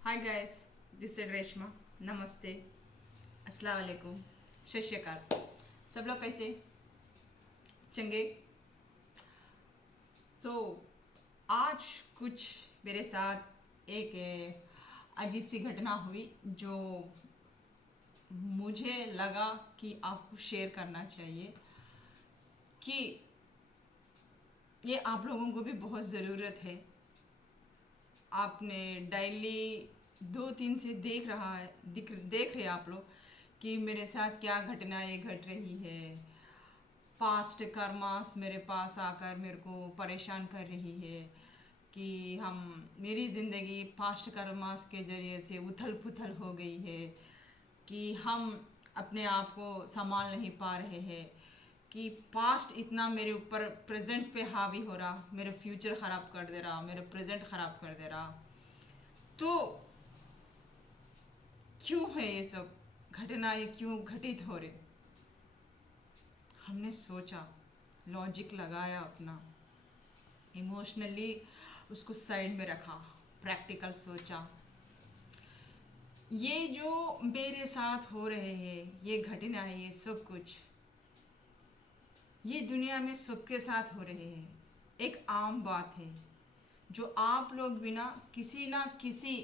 Hi guys, this is Reshma. नमस्ते, अस्सलाम वालेकुम, सत श्री अकाल। सब लोग कैसे? चंगे? तो आज कुछ मेरे साथ एक अजीब सी घटना हुई जो मुझे लगा कि आपको शेयर करना चाहिए कि ये आप लोगों को भी बहुत ज़रूरत है। आपने डेली दो तीन से देख रहे आप लोग कि मेरे साथ क्या घटनाएं घट रही है। पास्ट कर्मास मेरे पास आकर मेरे को परेशान कर रही है कि हम मेरी ज़िंदगी पास्ट कर्मास के ज़रिए से उथल पुथल हो गई है कि हम अपने आप को संभाल नहीं पा रहे हैं कि पास्ट इतना मेरे ऊपर प्रेजेंट पे हावी हो रहा, मेरे फ्यूचर ख़राब कर दे रहा, मेरे प्रेजेंट ख़राब कर दे रहा। तो क्यों है ये सब घटनाएं क्यों घटित हो रहे? हमने सोचा, लॉजिक लगाया अपना, इमोशनली उसको साइड में रखा, प्रैक्टिकल सोचा। ये जो मेरे साथ हो रहे हैं, ये घटनाएं, ये सब कुछ ये दुनिया में सबके साथ हो रहे हैं। एक आम बात है जो आप लोग बिना किसी ना किसी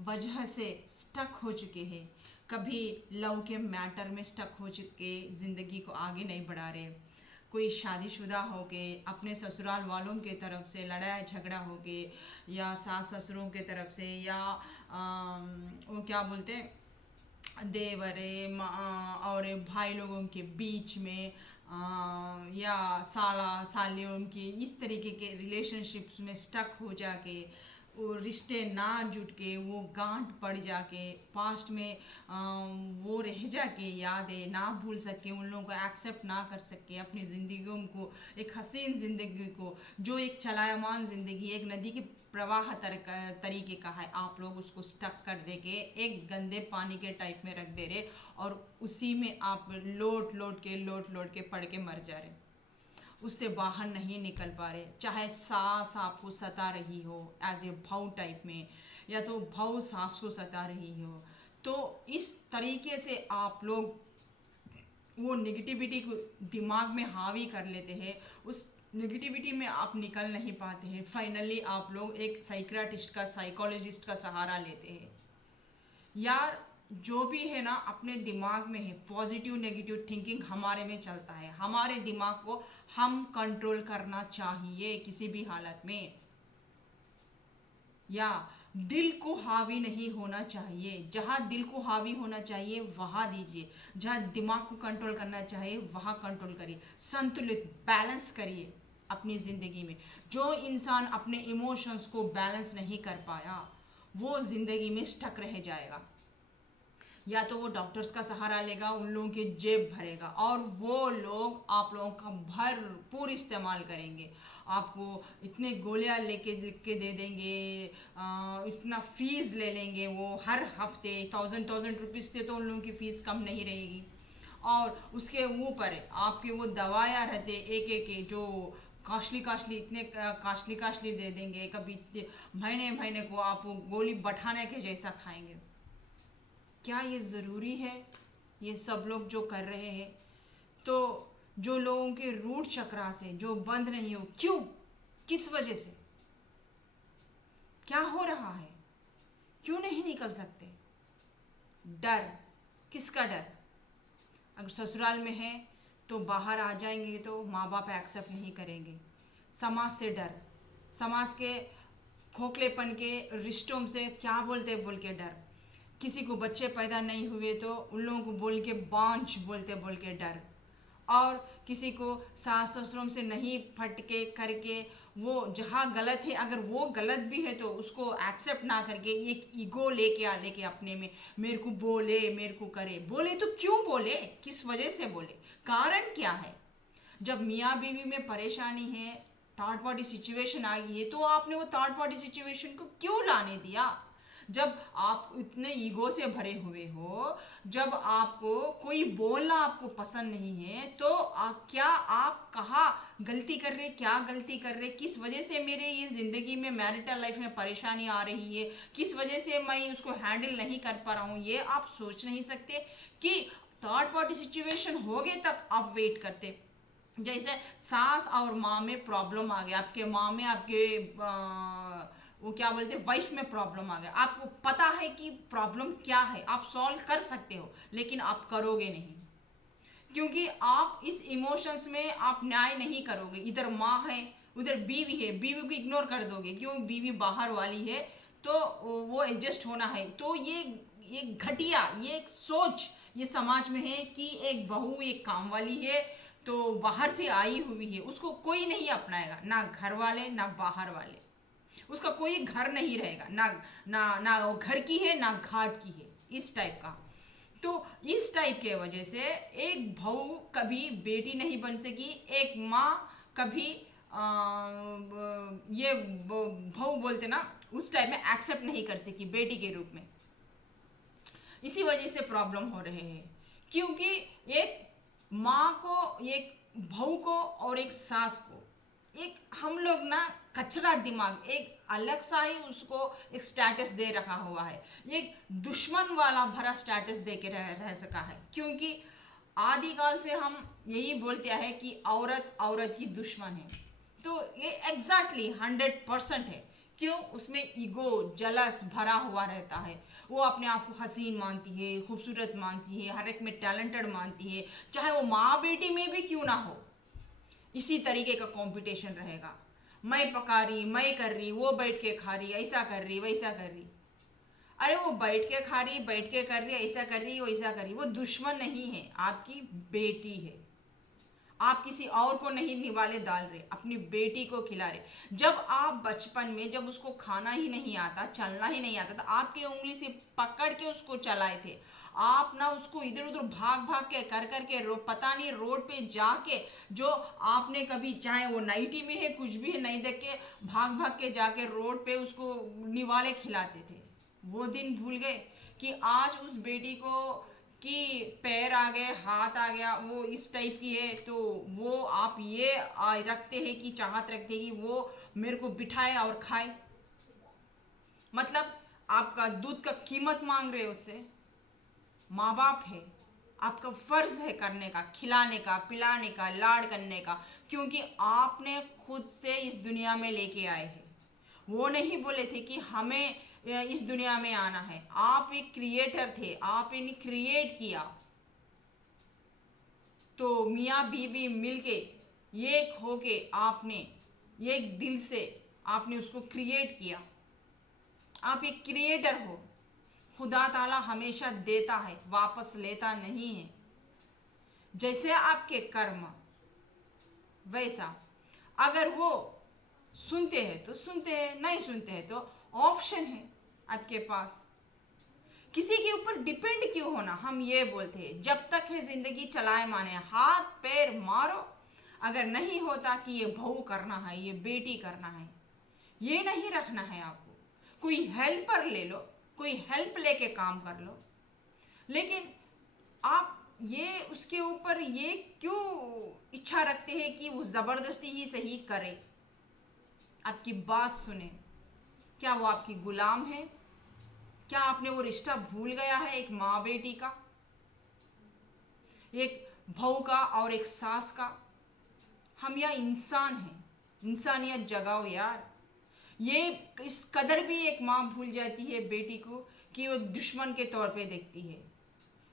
वजह से स्टक हो चुके हैं। कभी लव के मैटर में स्टक हो चुके, ज़िंदगी को आगे नहीं बढ़ा रहे। कोई शादीशुदा हो के अपने ससुराल वालों के तरफ से लड़ाई झगड़ा हो के, या सास ससुरों के तरफ से, या वो क्या बोलते हैं, देवरे और भाई लोगों के बीच में, या साला सालियों की इस तरीके के रिलेशनशिप्स में स्टक हो जाके, वो रिश्ते ना जुट के, वो गांठ पड़ जाके, पास्ट में वो रह जाके, यादें ना भूल सके, उन लोगों को एक्सेप्ट ना कर सके, अपनी ज़िंदगियों को, एक हसीन ज़िंदगी को जो एक चलायमान ज़िंदगी, एक नदी के प्रवाह तरीके का है, आप लोग उसको स्टक कर दे के एक गंदे पानी के टाइप में रख दे रहे, और उसी में आप लोट के पड़ के मर जा रहे, उससे बाहर नहीं निकल पा रहे। चाहे सास आपको सता रही हो एज ए भाव टाइप में, या तो भाव सास को सता रही हो, तो इस तरीके से आप लोग वो नेगेटिविटी को दिमाग में हावी कर लेते हैं। उस नेगेटिविटी में आप निकल नहीं पाते हैं। फाइनली आप लोग एक साइकियाट्रिस्ट का, साइकोलॉजिस्ट का सहारा लेते हैं। यार, जो भी है ना, अपने दिमाग में है, पॉजिटिव नेगेटिव थिंकिंग हमारे में चलता है। हमारे दिमाग को हम कंट्रोल करना चाहिए किसी भी हालत में। या दिल को हावी नहीं होना चाहिए। जहाँ दिल को हावी होना चाहिए वहाँ दीजिए, जहाँ दिमाग को कंट्रोल करना चाहिए वहाँ कंट्रोल करिए। संतुलित, बैलेंस करिए अपनी ज़िंदगी में। जो इंसान अपने इमोशंस को बैलेंस नहीं कर पाया, वो ज़िंदगी में स्टक रह जाएगा। या तो वो डॉक्टर्स का सहारा लेगा, उन लोगों की जेब भरेगा, और वो लोग आप लोगों का भरपूर इस्तेमाल करेंगे। आपको इतने गोलियां लेके लिख के दे देंगे, इतना फीस ले लेंगे। वो हर हफ्ते थाउजेंड रुपीज़ से तो उन लोगों की फ़ीस कम नहीं रहेगी। और उसके ऊपर आपके वो दवायाँ रहते एक एक जो कॉस्टली इतने कॉस्टली दे देंगे। कभी महीने महीने को आप वो गोली बैठाने के जैसा खाएंगे। क्या ये ज़रूरी है ये सब लोग जो कर रहे हैं? तो जो लोगों के रूट चक्रा से जो बंद नहीं हो, क्यों, किस वजह से, क्या हो रहा है, क्यों नहीं निकल सकते? डर, किसका डर? अगर ससुराल में है तो बाहर आ जाएंगे तो माँ बाप एक्सेप्ट नहीं करेंगे। समाज से डर, समाज के खोखलेपन के रिश्तों से क्या बोलते बोल के डर। किसी को बच्चे पैदा नहीं हुए तो उन लोगों को बोल के बांझ बोल के डर। और किसी को सास ससुरों से नहीं फटके करके, वो जहाँ गलत है, अगर वो गलत भी है तो उसको एक्सेप्ट ना करके एक ईगो लेके अपने में, मेरे को बोले, मेरे को करे। बोले तो क्यों बोले, किस वजह से बोले, कारण क्या है? जब मियाँ बीवी में परेशानी है, थर्ड पार्टी सिचुएशन आ गई है, तो आपने वो थर्ड पार्टी सिचुएशन को क्यों लाने दिया? जब आप इतने ईगो से भरे हुए हो, जब आपको कोई बोलना आपको पसंद नहीं है, तो क्या आप कहाँ गलती कर रहे, क्या गलती कर रहे, किस वजह से मेरे ये जिंदगी में मैरिटल लाइफ में परेशानी आ रही है, किस वजह से मैं उसको हैंडल नहीं कर पा रहा हूँ, ये आप सोच नहीं सकते। कि थर्ड पार्टी सिचुएशन हो गए तब आप वेट करते। जैसे सास और माँ में प्रॉब्लम आ गया, आपके माँ में, आपके वो क्या बोलते हैं, वाइफ में प्रॉब्लम आ गया, आपको पता है कि प्रॉब्लम क्या है, आप सॉल्व कर सकते हो, लेकिन आप करोगे नहीं, क्योंकि आप इस इमोशंस में आप न्याय नहीं करोगे। इधर माँ है, उधर बीवी है, बीवी को इग्नोर कर दोगे, क्यों, बीवी बाहर वाली है तो वो एडजस्ट होना है। तो ये घटिया, ये एक सोच ये समाज में है कि एक बहू एक काम वाली है, तो बाहर से आई हुई है, उसको कोई नहीं अपनाएगा, ना घर वाले ना बाहर वाले, उसका कोई घर नहीं रहेगा, ना ना ना वो घर की है ना घाट की है, इस टाइप का। तो इस टाइप के वजह से एक बहू कभी बेटी नहीं बन सकी, एक माँ कभी ये बहू बोलते ना उस टाइप में एक्सेप्ट नहीं कर सकी बेटी के रूप में। इसी वजह से प्रॉब्लम हो रहे हैं, क्योंकि एक माँ को, एक बहू को और एक सास को, एक हम लोग ना कचरा दिमाग एक अलग सा ही उसको एक स्टेटस दे रखा हुआ है, एक दुश्मन वाला भरा स्टेटस दे के रह सका है। क्योंकि आदिकाल से हम यही बोलते हैं कि औरत औरत की दुश्मन है, तो ये एग्जैक्टली 100% है। क्यों, उसमें ईगो जलस भरा हुआ रहता है, वो अपने आप को हसीन मानती है, खूबसूरत मानती है, हर एक में टैलेंटेड मानती है, चाहे वो माँ बेटी में भी क्यों ना हो, इसी तरीके का कंपटीशन रहेगा। मैं पका रही, मैं कर रही, वो बैठ के खा रही, ऐसा कर रही वैसा कर रही। अरे वो बैठ के खा रही, बैठ के कर रही, ऐसा कर रही वैसा कर रही, वो दुश्मन नहीं है, आपकी बेटी है। आप किसी और को नहीं निवाले डाल रहे, अपनी बेटी को खिला रहे। जब आप बचपन में, जब उसको खाना ही नहीं आता, चलना ही नहीं आता, तो आपके उंगली से पकड़ के उसको चलाए थे आप ना, उसको इधर उधर भाग भाग के कर के पता नहीं रोड पे जाके, जो आपने कभी, चाहे वो नाइटी में है कुछ भी है, नहीं देख के भाग भाग के जाके रोड पे उसको निवाले खिलाते थे। वो दिन भूल गए कि आज उस बेटी को कि पैर आ गए, हाथ आ गया, वो इस टाइप की है, तो वो आप ये रखते हैं कि चाहत रखते हैं कि वो मेरे को बिठाए और खाए। मतलब आपका दूध का कीमत मांग रहे हो उससे। माँ बाप है, आपका फर्ज है करने का, खिलाने का, पिलाने का, लाड करने का, क्योंकि आपने खुद से इस दुनिया में लेके आए हैं। वो नहीं बोले थे कि हमें इस दुनिया में आना है, आप एक क्रिएटर थे, आप इन्हें क्रिएट किया। तो मियाँ बीवी मिलके एक होके आपने एक दिल से आपने उसको क्रिएट किया। आप एक क्रिएटर हो। खुदा ताला हमेशा देता है, वापस लेता नहीं है। जैसे आपके कर्म वैसा, अगर वो सुनते हैं तो सुनते हैं, नहीं सुनते हैं तो ऑप्शन है आपके पास। किसी के ऊपर डिपेंड क्यों होना, हम ये बोलते हैं जब तक है जिंदगी चलाए माने, हाथ पैर मारो। अगर नहीं होता कि ये बहू करना है, ये बेटी करना है, ये नहीं रखना है आपको, कोई हेल्पर ले लो, कोई हेल्प लेके काम कर लो। लेकिन आप ये उसके ऊपर ये क्यों इच्छा रखते हैं कि वो जबरदस्ती ही सही करे, आपकी बात सुने? क्या वो आपकी गुलाम है? क्या आपने वो रिश्ता भूल गया है एक माँ बेटी का, एक बहू का और एक सास का? हम या इंसान हैं, इंसानियत जगाओ यार। ये इस कदर भी एक माँ भूल जाती है बेटी को कि वो दुश्मन के तौर पे देखती है,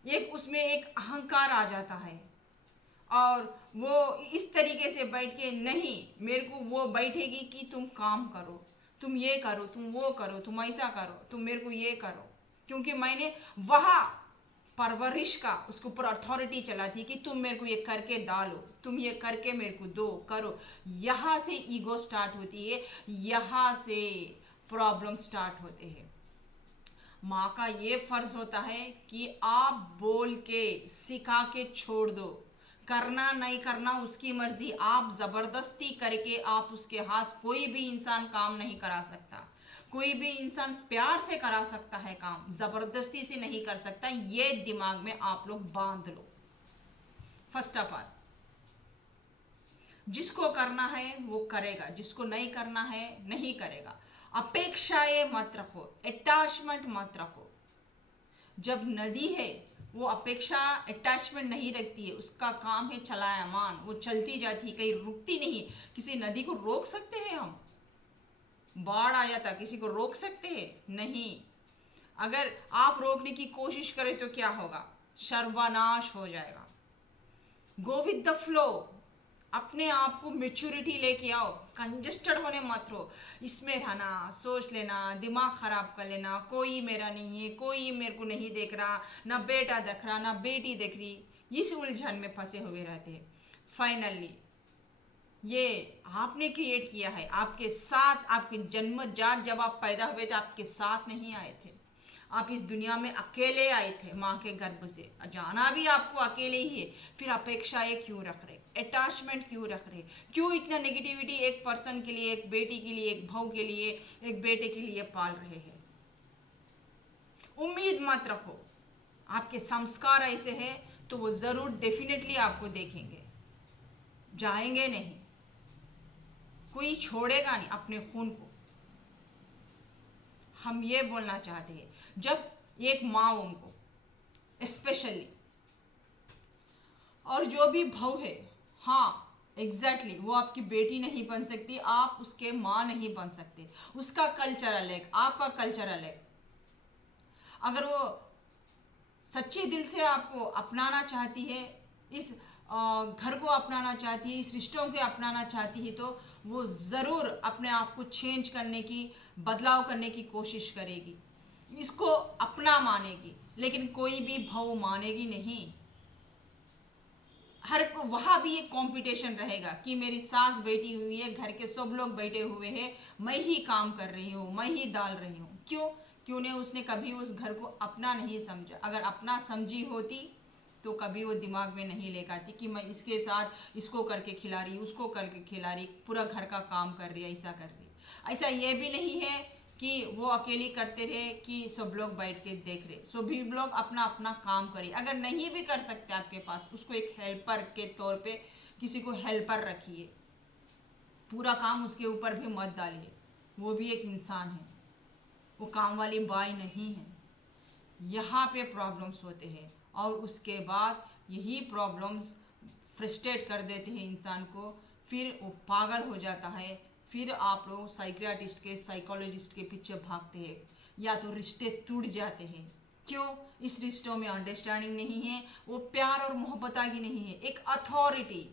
एक उसमें एक अहंकार आ जाता है, और वो इस तरीके से बैठ के, नहीं मेरे को वो बैठेगी कि तुम काम करो, तुम ये करो, तुम वो करो, तुम ऐसा करो, तुम मेरे को ये करो, क्योंकि मैंने वहाँ परवरिश का उसको ऊपर अथॉरिटी चलाती कि तुम मेरे को ये करके डालो, तुम ये करके मेरे को दो, करो। यहाँ से ईगो स्टार्ट होती है, यहाँ से प्रॉब्लम स्टार्ट होते हैं। माँ का ये फर्ज होता है कि आप बोल के सिखा के छोड़ दो, करना नहीं करना उसकी मर्जी, आप जबरदस्ती करके आप उसके हाथ कोई भी इंसान काम नहीं करा सकता। कोई भी इंसान प्यार से करा सकता है काम, जबरदस्ती से नहीं कर सकता। ये दिमाग में आप लोग बांध लो। फर्स्ट ऑफ ऑल, जिसको करना है वो करेगा, जिसको नहीं करना है नहीं करेगा। अपेक्षाएं मत रखो, अटैचमेंट मत रखो। जब नदी है वो अपेक्षा अटैचमेंट नहीं रखती है, उसका काम है चलायमान, वो चलती जाती है, कहीं रुकती नहीं। किसी नदी को रोक सकते हैं हम? बाढ़ आ जाता किसी को रोक सकते हैं? नहीं। अगर आप रोकने की कोशिश करें तो क्या होगा? सर्वनाश हो जाएगा। गो विद द फ्लो, अपने आप को मेच्योरिटी लेके आओ, कंजस्टेड होने मत रहो। इसमें रहना, सोच लेना, दिमाग खराब कर लेना, कोई मेरा नहीं है, कोई मेरे को नहीं देख रहा, ना बेटा देख रहा ना बेटी देख रही, इस उलझन में फंसे हुए रहते हैं। फाइनली ये आपने क्रिएट किया है, आपके साथ, आपके जन्मजात जब आप पैदा हुए थे आपके साथ नहीं आए थे। आप इस दुनिया में अकेले आए थे माँ के गर्भ से, जाना भी आपको अकेले ही है। फिर अपेक्षाएं क्यों रख रहे, अटैचमेंट क्यों रख रहे, क्यों इतना नेगेटिविटी एक पर्सन के लिए, एक बेटी के लिए, एक भाऊ के लिए, एक बेटे के लिए पाल रहे हैं? उम्मीद मत रखो। आपके संस्कार ऐसे हैं तो वो जरूर डेफिनेटली आपको देखेंगे, जाएंगे नहीं, कोई छोड़ेगा नहीं अपने खून को। हम ये बोलना चाहते हैं, जब एक माँ उनको स्पेशली, और जो भी भाव है, हाँ एग्जैक्टली वो आपकी बेटी नहीं बन सकती, आप उसके माँ नहीं बन सकते। उसका कल्चर अलग, आपका कल्चर अलग। अगर वो सच्चे दिल से आपको अपनाना चाहती है, इस घर को अपनाना चाहती है, इस रिश्तों को अपनाना चाहती है, तो वो ज़रूर अपने आप को चेंज करने की, बदलाव करने की कोशिश करेगी, इसको अपना मानेगी। लेकिन कोई भी भाव मानेगी नहीं। हर वहाँ भी एक कंपटीशन रहेगा कि मेरी सास बैठी हुई है, घर के सब लोग बैठे हुए हैं, मैं ही काम कर रही हूँ, मैं ही डाल रही हूँ। क्यों ने उसने कभी उस घर को अपना नहीं समझा। अगर अपना समझी होती तो कभी वो दिमाग में नहीं लेकर आती कि मैं इसके साथ इसको करके खिला रही, उसको करके खिला रही, पूरा घर का काम कर रही, ऐसा कर रही। ऐसा ये भी नहीं है कि वो अकेली करते रहे कि सब लोग बैठ के देख रहे, सभी लोग अपना अपना काम करिए। अगर नहीं भी कर सकते आपके पास, उसको एक हेल्पर के तौर पे किसी को हेल्पर रखिए, पूरा काम उसके ऊपर भी मत डालिए। वो भी एक इंसान है, वो काम वाली बाई नहीं है। यहाँ पे प्रॉब्लम्स होते हैं और उसके बाद यही प्रॉब्लम्स फ्रस्ट्रेट कर देते हैं इंसान को, फिर वो पागल हो जाता है। फिर आप लोग साइकियाट्रिस्ट के, साइकोलॉजिस्ट के पीछे भागते हैं, या तो रिश्ते टूट जाते हैं। क्यों? इस रिश्तों में अंडरस्टैंडिंग नहीं है, वो प्यार और मोहब्बत की नहीं है, एक अथॉरिटी,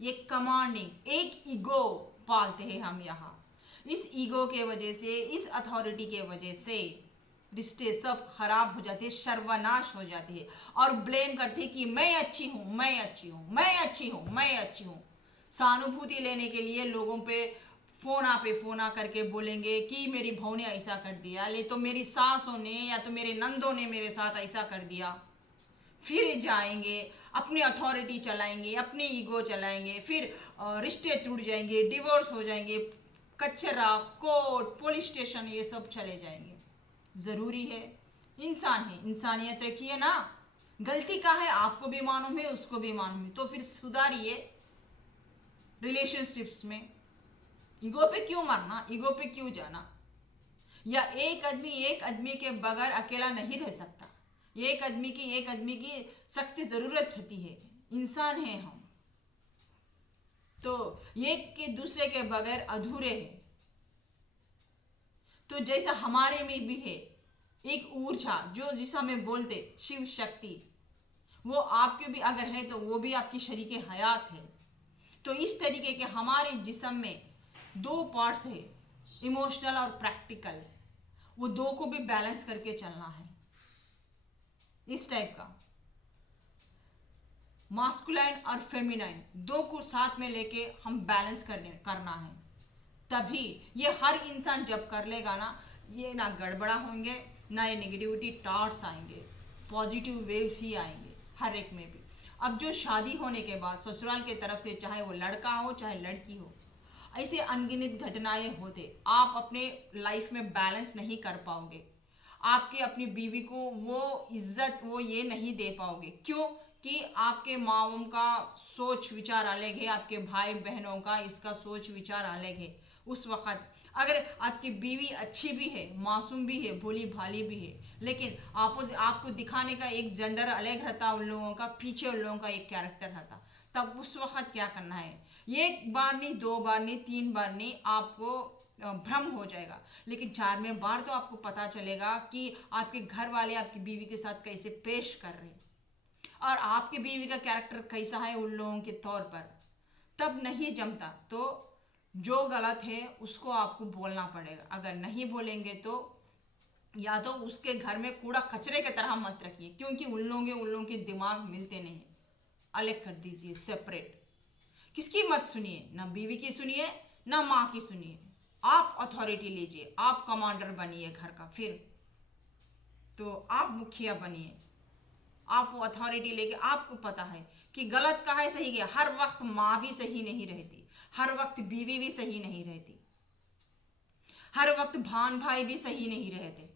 एक कमांडिंग, एक ईगो पालते हैं हम यहाँ। इस ईगो के वजह से, इस अथॉरिटी के वजह से रिश्ते सब खराब हो जाते हैं, सर्वनाश हो जाते हैं, और ब्लेम करते हैं कि मैं अच्छी हूँ, मैं अच्छी हूँ, मैं अच्छी हूँ, मैं अच्छी हूँ। सहानुभूति लेने के लिए लोगों पे फोन आ करके बोलेंगे कि मेरी बहू ने ऐसा कर दिया, ले तो मेरी सासों ने या तो मेरे नंदों ने मेरे साथ ऐसा कर दिया। फिर जाएंगे अपनी अथॉरिटी चलाएंगे, अपनी ईगो चलाएंगे, फिर रिश्ते टूट जाएंगे, डिवोर्स हो जाएंगे, कचरा, कोर्ट, पुलिस स्टेशन, ये सब चले जाएंगे। जरूरी है, इंसान है, इंसानियत रखिए ना। गलती का है, आपको भी मालूम है, उसको भी मालूम है, तो फिर सुधारिए रिलेशनशिप्स में। ईगो पे क्यों मरना, ईगो पे क्यों जाना? या एक आदमी के बगैर अकेला नहीं रह सकता। एक आदमी की सख्त जरूरत होती है, इंसान है हम, तो एक के दूसरे के बगैर अधूरे हैं। तो जैसा हमारे में भी है एक ऊर्जा, जो जिस हमें बोलते शिव शक्ति, वो आपके भी अगर है तो वो भी आपकी शरीके हयात है। तो इस तरीके के हमारे जिस्म में दो पार्ट्स है, इमोशनल और प्रैक्टिकल, वो दो को भी बैलेंस करके चलना है। इस टाइप का मास्कुलाइन और फेमिनाइन दो को साथ में लेके हम बैलेंस करना है। तभी ये हर इंसान जब कर लेगा ना, ये ना गड़बड़ा होंगे, ना ये नेगेटिविटी थॉट्स आएंगे, पॉजिटिव वेव्स ही आएंगे हर एक में भी। अब जो शादी होने के बाद ससुराल के तरफ से, चाहे वो लड़का हो चाहे लड़की हो, ऐसे अनगिनत घटनाएं होते, आप अपने लाइफ में बैलेंस नहीं कर पाओगे, आपके अपनी बीवी को वो इज्जत वो ये नहीं दे पाओगे। क्यों? कि आपके माओं का सोच विचार अलग है, आपके भाई बहनों का इसका सोच विचार अलग है। उस वक्त अगर आपकी बीवी अच्छी भी है, मासूम भी है, भोली भाली भी है, लेकिन आपको दिखाने का एक जेंडर अलग रहता, उन लोगों का पीछे उन लोगों का एक कैरेक्टर रहता, तब उस वक्त क्या करना है, एक बार नहीं, दो बार नहीं, तीन बार नहीं, आपको भ्रम हो जाएगा, लेकिन 4वें बार तो आपको पता चलेगा कि आपके घर वाले आपकी बीवी के साथ कैसे पेश कर रहे हैं और आपकी बीवी का कैरेक्टर कैसा है उन लोगों के तौर पर। तब नहीं जमता, तो जो गलत है उसको आपको बोलना पड़ेगा। अगर नहीं बोलेंगे तो या तो उसके घर में कूड़ा कचरे की तरह मत रखिए, क्योंकि उन लोगों के दिमाग मिलते नहीं, अलग कर दीजिए, सेपरेट। किसकी मत सुनिए, ना बीवी की सुनिए ना माँ की सुनिए, आप अथॉरिटी लीजिए, आप कमांडर बनिए घर का। फिर तो आप मुखिया बनिए, आप वो अथॉरिटी लेके, आपको पता है कि गलत का है सही गया। हर वक्त माँ भी सही नहीं रहती, हर वक्त बीवी भी सही नहीं रहती, हर वक्त भान भाई भी सही नहीं रहते।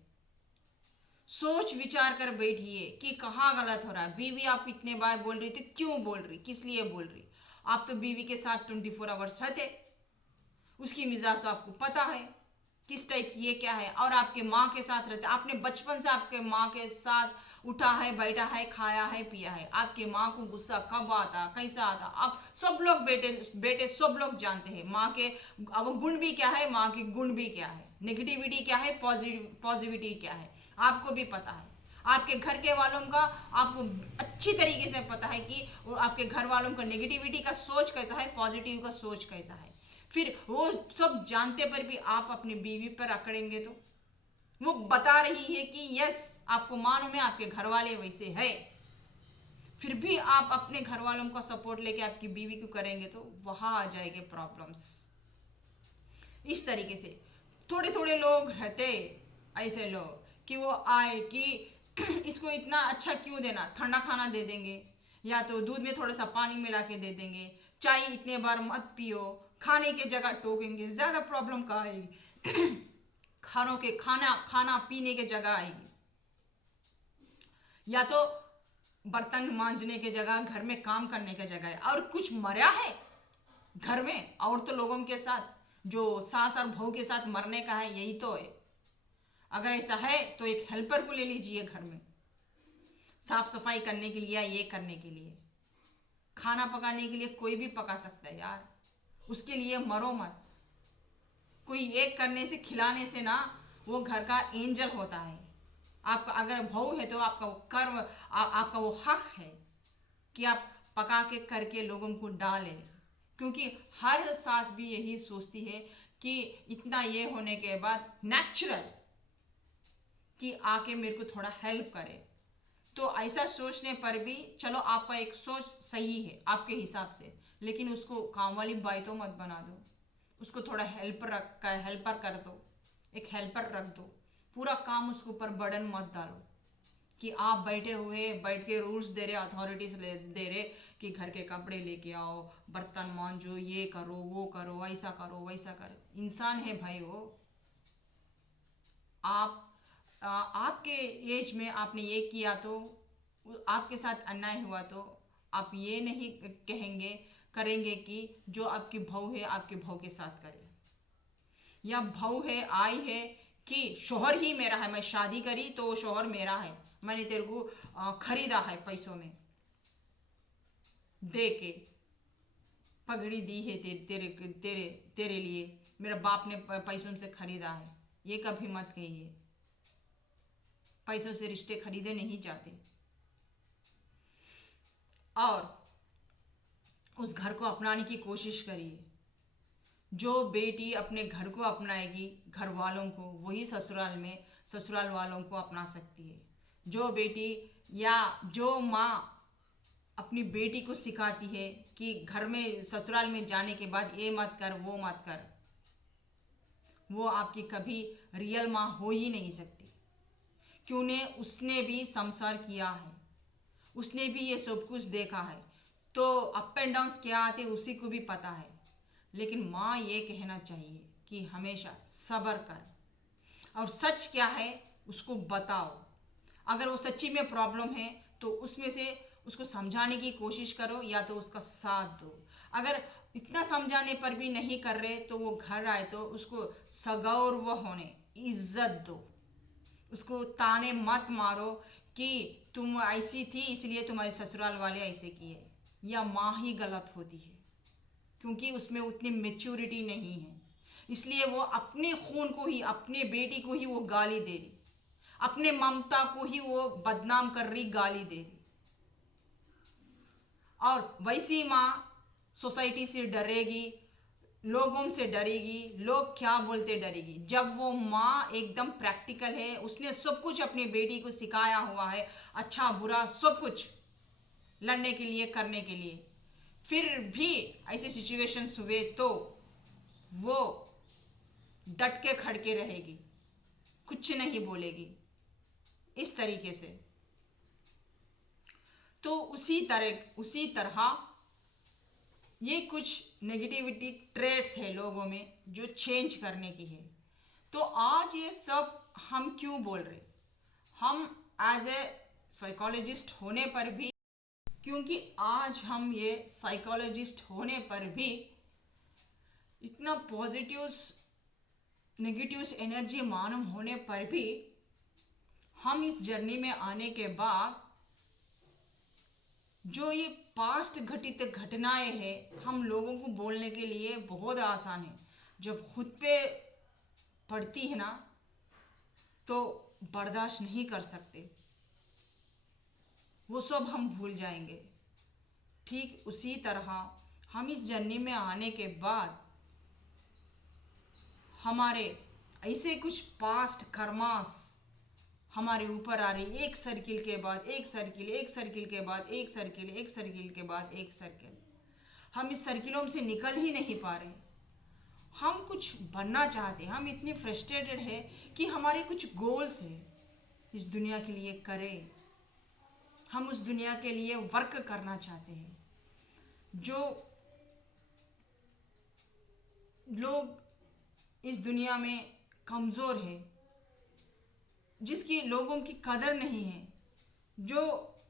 सोच विचार कर बैठिए कि कहाँ गलत हो रहा है। बीवी आप इतने बार बोल रही थी, क्यों बोल रही, किस लिए बोल रही? आप तो बीवी के साथ 24 आवर्स रहते, उसकी मिजाज तो आपको पता है किस टाइप की है क्या है। और आपके माँ के साथ रहते, आपने बचपन से आपके माँ के साथ उठा है, बैठा है, खाया है, पिया है। आपके माँ को गुस्सा कब आता, कैसा आता, अब सब लोग बेटे बेटे सब लोग जानते हैं माँ के अब गुण भी क्या है, माँ के गुण भी क्या है, नेगेटिविटी क्या है, पॉजिटिविटी क्या है, आपको भी पता है। आपके घर के वालों का आपको अच्छी तरीके से पता है कि आपके घर वालों का नेगेटिविटी का सोच कैसा है, पॉजिटिव का सोच कैसा है। फिर वो सब जानते पर भी आप अपनी बीवी पर अकड़ेंगे तो वो बता रही है कि यस आपको मालूम है आपके घर वाले वैसे है, फिर भी आप अपने घर वालों का सपोर्ट लेके आपकी बीवी को करेंगे तो वहां आ जाएंगे प्रॉब्लम्स। इस तरीके से थोड़े थोड़े लोग रहते, ऐसे लोग कि वो आए कि इसको इतना अच्छा क्यों देना, ठंडा खाना दे देंगे या तो दूध में थोड़ा सा पानी मिला के दे देंगे, चाय इतने बार मत पियो, खाने के जगह टोकेंगे, ज्यादा प्रॉब्लम का आएगी। खानों के खाना पीने के जगह आएगी, या तो बर्तन मांजने के जगह घर में काम करने की जगह है। और कुछ मरा है घर में और तो लोगों के साथ, जो सास और बहू के साथ मरने का है, यही तो है। अगर ऐसा है तो एक हेल्पर को ले लीजिए घर में, साफ सफाई करने के लिए, ये करने के लिए, खाना पकाने के लिए कोई भी पका सकता है यार, उसके लिए मरो मत। कोई एक करने से, खिलाने से ना वो घर का एंजल होता है। आपका अगर बहू है तो आपका वो कर्म, आपका वो हक है कि आप पका के करके लोगों को डालें, क्योंकि हर सास भी यही सोचती है कि इतना ये होने के बाद नेचुरल कि आके मेरे को थोड़ा हेल्प करे। तो ऐसा सोचने पर भी चलो आपका एक सोच सही है आपके हिसाब से, लेकिन उसको काम वाली बाई तो मत बना दो, उसको थोड़ा हेल्पर कर दो, एक हेल्पर रख दो, पूरा काम उसके ऊपर बर्डन मत डालो कि आप बैठ के रूल्स दे रहे, अथॉरिटीज दे रहे कि घर के कपड़े लेके आओ, बर्तन मांजो, ये करो, वो करो, ऐसा करो, वैसा करो। इंसान है भाई वो। आप आपके एज में आपने ये किया तो आपके साथ अन्याय हुआ तो आप ये नहीं करेंगे कि जो आपकी बहू है आपके बहू के साथ करे, या बहू है आई है कि शोहर ही मेरा है, मैं शादी करी तो शोहर मेरा है, मैंने तेरे को खरीदा है, पैसों में दे के पगड़ी दी है, तेरे तेरे तेरे लिए मेरे बाप ने पैसों से खरीदा है। ये कभी मत कहिए, पैसों से रिश्ते खरीदे नहीं जाते। और उस घर को अपनाने की कोशिश करिए। जो बेटी अपने घर को अपनाएगी, घर वालों को, वही ससुराल वालों को अपना सकती है। जो बेटी या जो माँ अपनी बेटी को सिखाती है कि घर में ससुराल में जाने के बाद ये मत कर, वो मत कर, वो आपकी कभी रियल माँ हो ही नहीं सकती। क्यों ने उसने भी संसार किया है, उसने भी ये सब कुछ देखा है, तो अप एंड डाउन्स क्या आते उसी को भी पता है। लेकिन माँ ये कहना चाहिए कि हमेशा सब्र कर, और सच क्या है उसको बताओ। अगर वो सच्ची में प्रॉब्लम है तो उसमें से उसको समझाने की कोशिश करो या तो उसका साथ दो। अगर इतना समझाने पर भी नहीं कर रहे तो वो घर आए तो उसको सगौरव होने इज्जत दो। उसको ताने मत मारो कि तुम ऐसी थी इसलिए तुम्हारे ससुराल वाले ऐसे किए, या माँ ही गलत होती है क्योंकि उसमें उतनी मेच्योरिटी नहीं है, इसलिए वो अपने खून को ही, अपने बेटी को ही वो गाली दे रही, अपने ममता को ही वो बदनाम कर रही, गाली दे रही। और वैसी माँ सोसाइटी से डरेगी, लोगों से डरेगी, लोग क्या बोलते डरेगी। जब वो माँ एकदम प्रैक्टिकल है, उसने सब कुछ अपनी बेटी को सिखाया हुआ है, अच्छा बुरा सब कुछ लड़ने के लिए, करने के लिए, फिर भी ऐसे सिचुएशंस हुए तो वो डट के खड़के रहेगी, कुछ नहीं बोलेगी, इस तरीके से। तो उसी तरह ये कुछ नेगेटिविटी ट्रेट्स है लोगों में जो चेंज करने की है। तो आज ये सब हम क्यों बोल रहे, हम एज ए साइकोलॉजिस्ट होने पर भी, क्योंकि आज हम ये साइकोलॉजिस्ट होने पर भी इतना पॉजिटिव्स नेगेटिव्स एनर्जी मालूम होने पर भी हम इस जर्नी में आने के बाद जो ये पास्ट घटित घटनाएं हैं, हम लोगों को बोलने के लिए बहुत आसान है, जब खुद पे पड़ती है ना तो बर्दाश्त नहीं कर सकते, वो सब हम भूल जाएंगे। ठीक उसी तरह हम इस जर्नी में आने के बाद हमारे ऐसे कुछ पास्ट कर्मास हमारे ऊपर आ रही, एक सर्किल के बाद एक सर्किल, एक सर्किल के बाद एक सर्किल, एक सर्किल के बाद एक सर्किल, हम इस सर्किलों से निकल ही नहीं पा रहे। हम कुछ बनना चाहते हैं, हम इतने फ्रस्ट्रेटेड है कि हमारे कुछ गोल्स है इस दुनिया के लिए करें, हम उस दुनिया के लिए वर्क करना चाहते हैं। जो लोग इस दुनिया में कमज़ोर है, जिसकी लोगों की कदर नहीं है, जो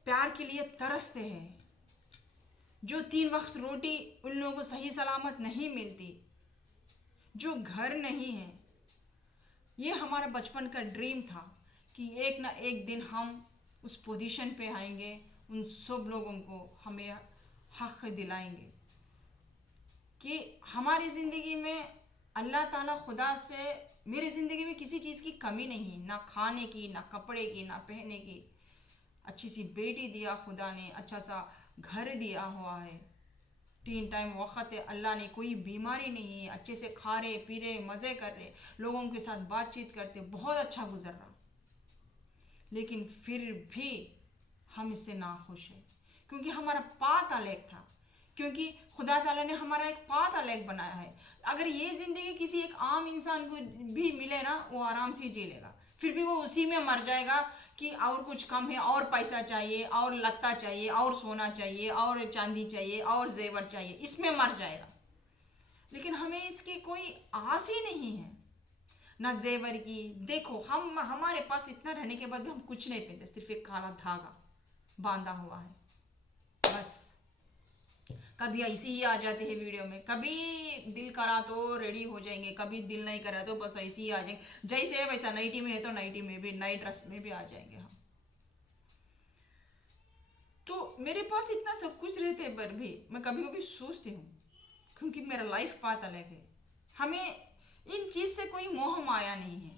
प्यार के लिए तरसते हैं, जो 3 वक्त रोटी उन लोगों को सही सलामत नहीं मिलती, जो घर नहीं है, ये हमारा बचपन का ड्रीम था कि एक ना एक दिन हम उस पोजीशन पे आएंगे, उन सब लोगों को हमें हक दिलाएंगे कि हमारी ज़िंदगी में अल्लाह ताला खुदा से मेरी ज़िंदगी में किसी चीज़ की कमी नहीं, ना खाने की, ना कपड़े की, ना पहनने की, अच्छी सी बेटी दिया खुदा ने, अच्छा सा घर दिया हुआ है, 3 टाइम वक़्त है, अल्लाह ने कोई बीमारी नहीं है, अच्छे से खा रहे पी रहे, मज़े कर रहे, लोगों के साथ बातचीत करते, बहुत अच्छा गुजर रहा। लेकिन फिर भी हम इससे नाखुश हैं क्योंकि हमारा पाथ अलग था, क्योंकि खुदा ताला ने हमारा एक पाथ अलग बनाया है। अगर ये ज़िंदगी किसी एक आम इंसान को भी मिले ना, वो आराम से जी लेगा, फिर भी वो उसी में मर जाएगा कि और कुछ कम है, और पैसा चाहिए, और लत्ता चाहिए, और सोना चाहिए, और चांदी चाहिए, और जेवर चाहिए, इसमें मर जाएगा। लेकिन हमें इसकी कोई आस ही नहीं है, ना जेवर की। देखो हम, हमारे पास इतना रहने के बाद भी हम कुछ नहीं पहनते, सिर्फ एक काला धागा बांधा हुआ है बस। कभी ऐसे ही आ जाते हैं वीडियो में, कभी दिल करा तो रेडी हो जाएंगे, कभी दिल नहीं करा तो बस ऐसे ही आ जाएंगे, जैसे है वैसा। नाइटी में है तो नाइटी में भी, नाइट ड्रेस में भी आ जाएंगे हम। तो मेरे पास इतना सब कुछ रहते पर भी मैं कभी कभी सोचती हूँ, क्योंकि मेरा लाइफ पाथ अलग है, हमें इन चीज से कोई मोह माया नहीं है।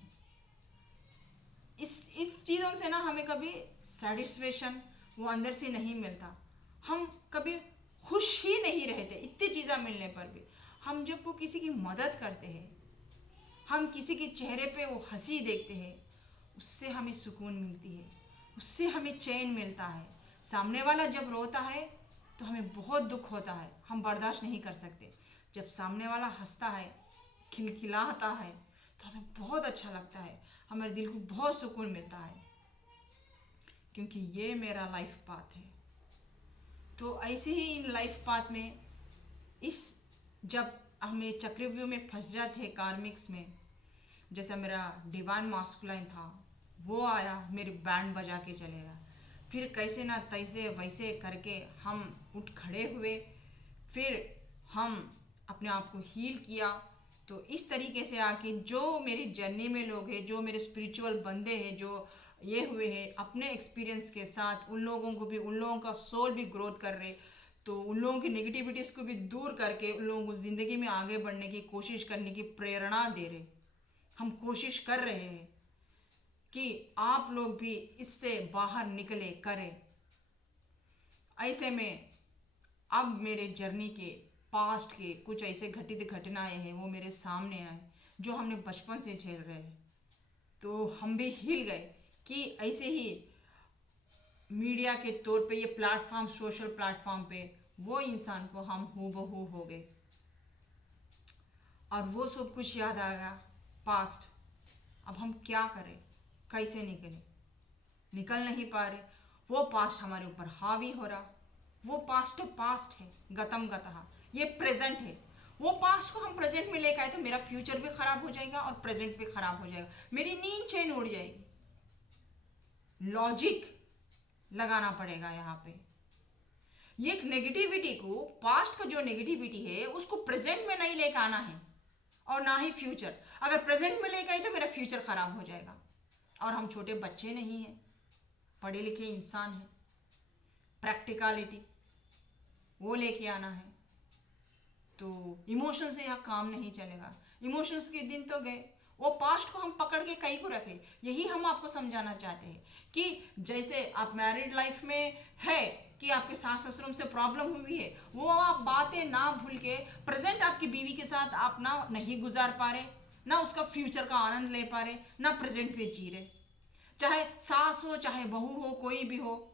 इस चीज़ों से ना हमें कभी सेटिस्फेक्शन वो अंदर से नहीं मिलता, हम कभी खुश ही नहीं रहते इतनी चीज़ें मिलने पर भी। हम जब वो किसी की मदद करते हैं, हम किसी के चेहरे पे वो हंसी देखते हैं, उससे हमें सुकून मिलती है, उससे हमें चैन मिलता है। सामने वाला जब रोता है तो हमें बहुत दुख होता है, हम बर्दाश्त नहीं कर सकते। जब सामने वाला हंसता है, खिलखिलाता है, तो हमें बहुत अच्छा लगता है, हमारे दिल को बहुत सुकून मिलता है, क्योंकि ये मेरा लाइफ पाथ है। तो ऐसे ही इन लाइफ पाथ में इस जब हम ये चक्रव्यूह में फंस जाते हैं कार्मिक्स में। जैसा मेरा डिवाइन मास्कुलाइन था, वो आया मेरी बैंड बजा के चलेगा, फिर कैसे ना तैसे वैसे करके हम उठ खड़े हुए, फिर हम अपने आप को हील किया। तो इस तरीके से आके जो मेरी जर्नी में लोग हैं, जो मेरे स्पिरिचुअल बंदे हैं, जो ये हुए हैं अपने एक्सपीरियंस के साथ, उन लोगों को भी, उन लोगों का सोल भी ग्रोथ कर रहे, तो उन लोगों की नेगेटिविटीज़ को भी दूर करके उन लोगों को ज़िंदगी में आगे बढ़ने की कोशिश करने की प्रेरणा दे रहे। हम कोशिश कर रहे हैं कि आप लोग भी इससे बाहर निकले करें। ऐसे में अब मेरे जर्नी के पास्ट के कुछ ऐसे घटित घटनाएं हैं, वो मेरे सामने आए जो हमने बचपन से झेल रहे हैं। तो हम भी हिल गए कि ऐसे ही मीडिया के तौर पे, ये प्लेटफॉर्म, सोशल प्लेटफॉर्म पे वो इंसान को हम हूबहू हो गए, और वो सब कुछ याद आ गया पास्ट। अब हम क्या करें, कैसे निकले, निकल नहीं पा रहे। वो पास्ट हमारे ऊपर हावी हो रहा। वो पास्ट पास्ट है, गतम गतः। ये प्रेजेंट है। वो पास्ट को हम प्रेजेंट में लेकर आए तो मेरा फ्यूचर भी खराब हो जाएगा और प्रेजेंट भी खराब हो जाएगा, मेरी नींद चैन उड़ जाएगी। लॉजिक लगाना पड़ेगा यहाँ पे। ये एक नेगेटिविटी को, पास्ट का जो नेगेटिविटी है उसको प्रेजेंट में नहीं लेकर आना है, और ना ही फ्यूचर। अगर प्रेजेंट में लेकर आए तो मेरा फ्यूचर खराब हो जाएगा। और हम छोटे बच्चे नहीं हैं, पढ़े लिखे इंसान हैं। प्रैक्टिकलिटी वो लेके आना है। तो इमोशन से यहाँ काम नहीं चलेगा। इमोशंस के दिन तो गए, वो पास्ट को हम पकड़ के कहीं को रखे। यही हम आपको समझाना चाहते हैं कि जैसे आप मैरिड लाइफ में है कि आपके सास ससुरों से प्रॉब्लम हुई है, वो आप बातें ना भूल के प्रेजेंट आपकी बीवी के साथ आप ना नहीं गुजार पा रहे, ना उसका फ्यूचर का आनंद ले पा रहे, ना प्रेजेंट पे जी रहे। चाहे सास हो, चाहे बहू हो, कोई भी हो,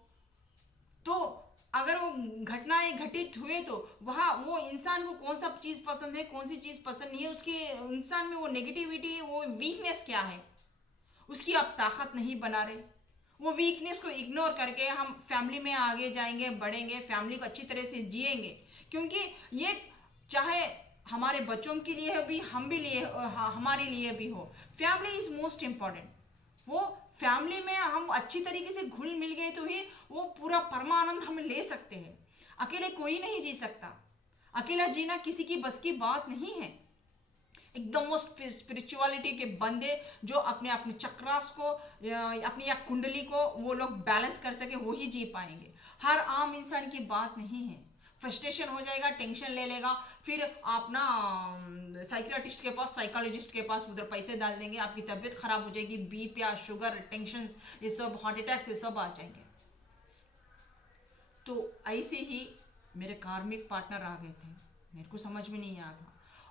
तो अगर वो घटनाएं घटित हुए तो वहाँ वो इंसान को कौन सा चीज़ पसंद है, कौन सी चीज़ पसंद नहीं है, उसके इंसान में वो नेगेटिविटी, वो वीकनेस क्या है, उसकी आप ताकत नहीं बना रहे। वो वीकनेस को इग्नोर करके हम फैमिली में आगे जाएंगे, बढ़ेंगे, फैमिली को अच्छी तरह से जिएंगे। क्योंकि ये चाहे हमारे बच्चों के लिए भी, हम भी लिए, हमारे लिए भी हो, फैमिली इज मोस्ट इम्पॉर्टेंट। वो फैमिली में हम अच्छी तरीके से घुल मिल गए तो ही वो पूरा परमानंद हम ले सकते हैं। अकेले कोई नहीं जी सकता। अकेला जीना किसी की बस की बात नहीं है। एकदम वो स्पिरिचुअलिटी के बंदे जो अपने अपने चक्रास को, अपनी या कुंडली को वो लोग बैलेंस कर सके, वो ही जी पाएंगे। हर आम इंसान की बात नहीं है। फ्रस्ट्रेशन हो जाएगा, टेंशन ले लेगा, फिर आप ना साइकियाट्रिस्ट के पास, साइकोलॉजिस्ट के पास उधर पैसे डाल देंगे, आपकी तबीयत खराब हो जाएगी, बीपी या शुगर, टेंशन, ये सब, हार्ट अटैक्स, ये सब आ जाएंगे। तो ऐसे ही मेरे कार्मिक पार्टनर आ गए थे, मेरे को समझ में नहीं आया था,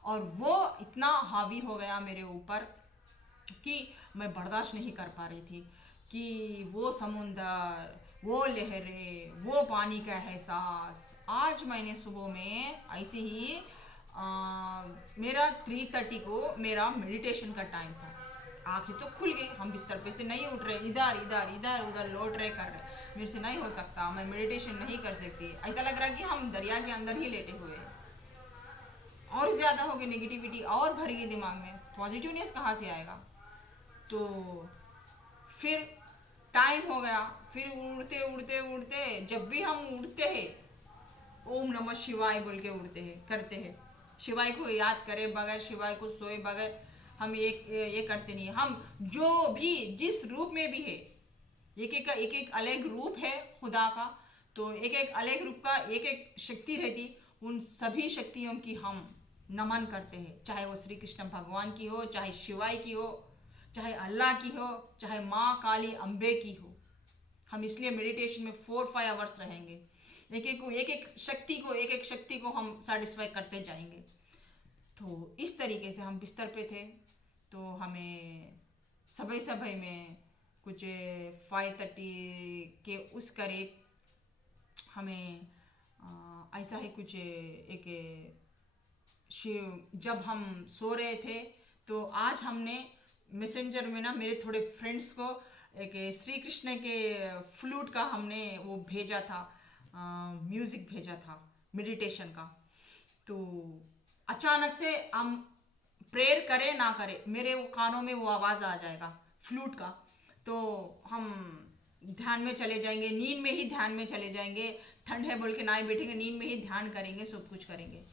और वो इतना हावी हो गया मेरे ऊपर कि मैं बर्दाश्त नहीं कर पा रही थी। कि वो समुंदर, वो लहरें, वो पानी का एहसास। आज मैंने सुबह में ऐसे ही मेरा 3:30 को मेरा मेडिटेशन का टाइम था। आंखें तो खुल गई, हम बिस्तर पे से नहीं उठ रहे, इधर इधर इधर उधर लौट रहे, कर रहे। मेरे से नहीं हो सकता, मैं मेडिटेशन नहीं कर सकती। ऐसा लग रहा कि हम दरिया के अंदर ही लेटे हुए हैं। और ज़्यादा हो गई नेगेटिविटी, और भर गई दिमाग में, पॉजिटिवनेस कहाँ से आएगा। तो फिर टाइम हो गया, फिर उड़ते उड़ते उड़ते, जब भी हम उड़ते हैं ओम नमः शिवाय बोल के उड़ते हैं, करते हैं। शिवाय को याद करे बगैर, शिवाय को सोए बगैर हम ये करते नहीं। हम जो भी जिस रूप में भी है, एक एक अलग रूप है खुदा का, तो एक एक अलग रूप का एक एक शक्ति रहती, उन सभी शक्तियों की हम नमन करते हैं। चाहे वो श्री कृष्ण भगवान की हो, चाहे शिवाय की हो, चाहे अल्लाह की हो, चाहे माँ काली अम्बे की हो। हम इसलिए मेडिटेशन में 4-5 आवर्स रहेंगे, एक एक शक्ति को हम सेटिस्फाई करते जाएंगे। तो इस तरीके से हम बिस्तर पे थे। तो हमें सबई सबई में कुछ 5:30 के उस करीब हमें ऐसा ही कुछ एक जब हम सो रहे थे, तो आज हमने मैसेंजर में ना मेरे थोड़े फ्रेंड्स को एक श्री कृष्ण के फ्लूट का हमने वो भेजा था, म्यूज़िक भेजा था मेडिटेशन का। तो अचानक से हम प्रेयर करें ना करें, मेरे वो कानों में वो आवाज आ जाएगा फ्लूट का, तो हम ध्यान में चले जाएंगे, नींद में ही ध्यान में चले जाएंगे। ठंड है बोल के ना ही बैठेंगे, नींद में ही ध्यान करेंगे, सब कुछ करेंगे।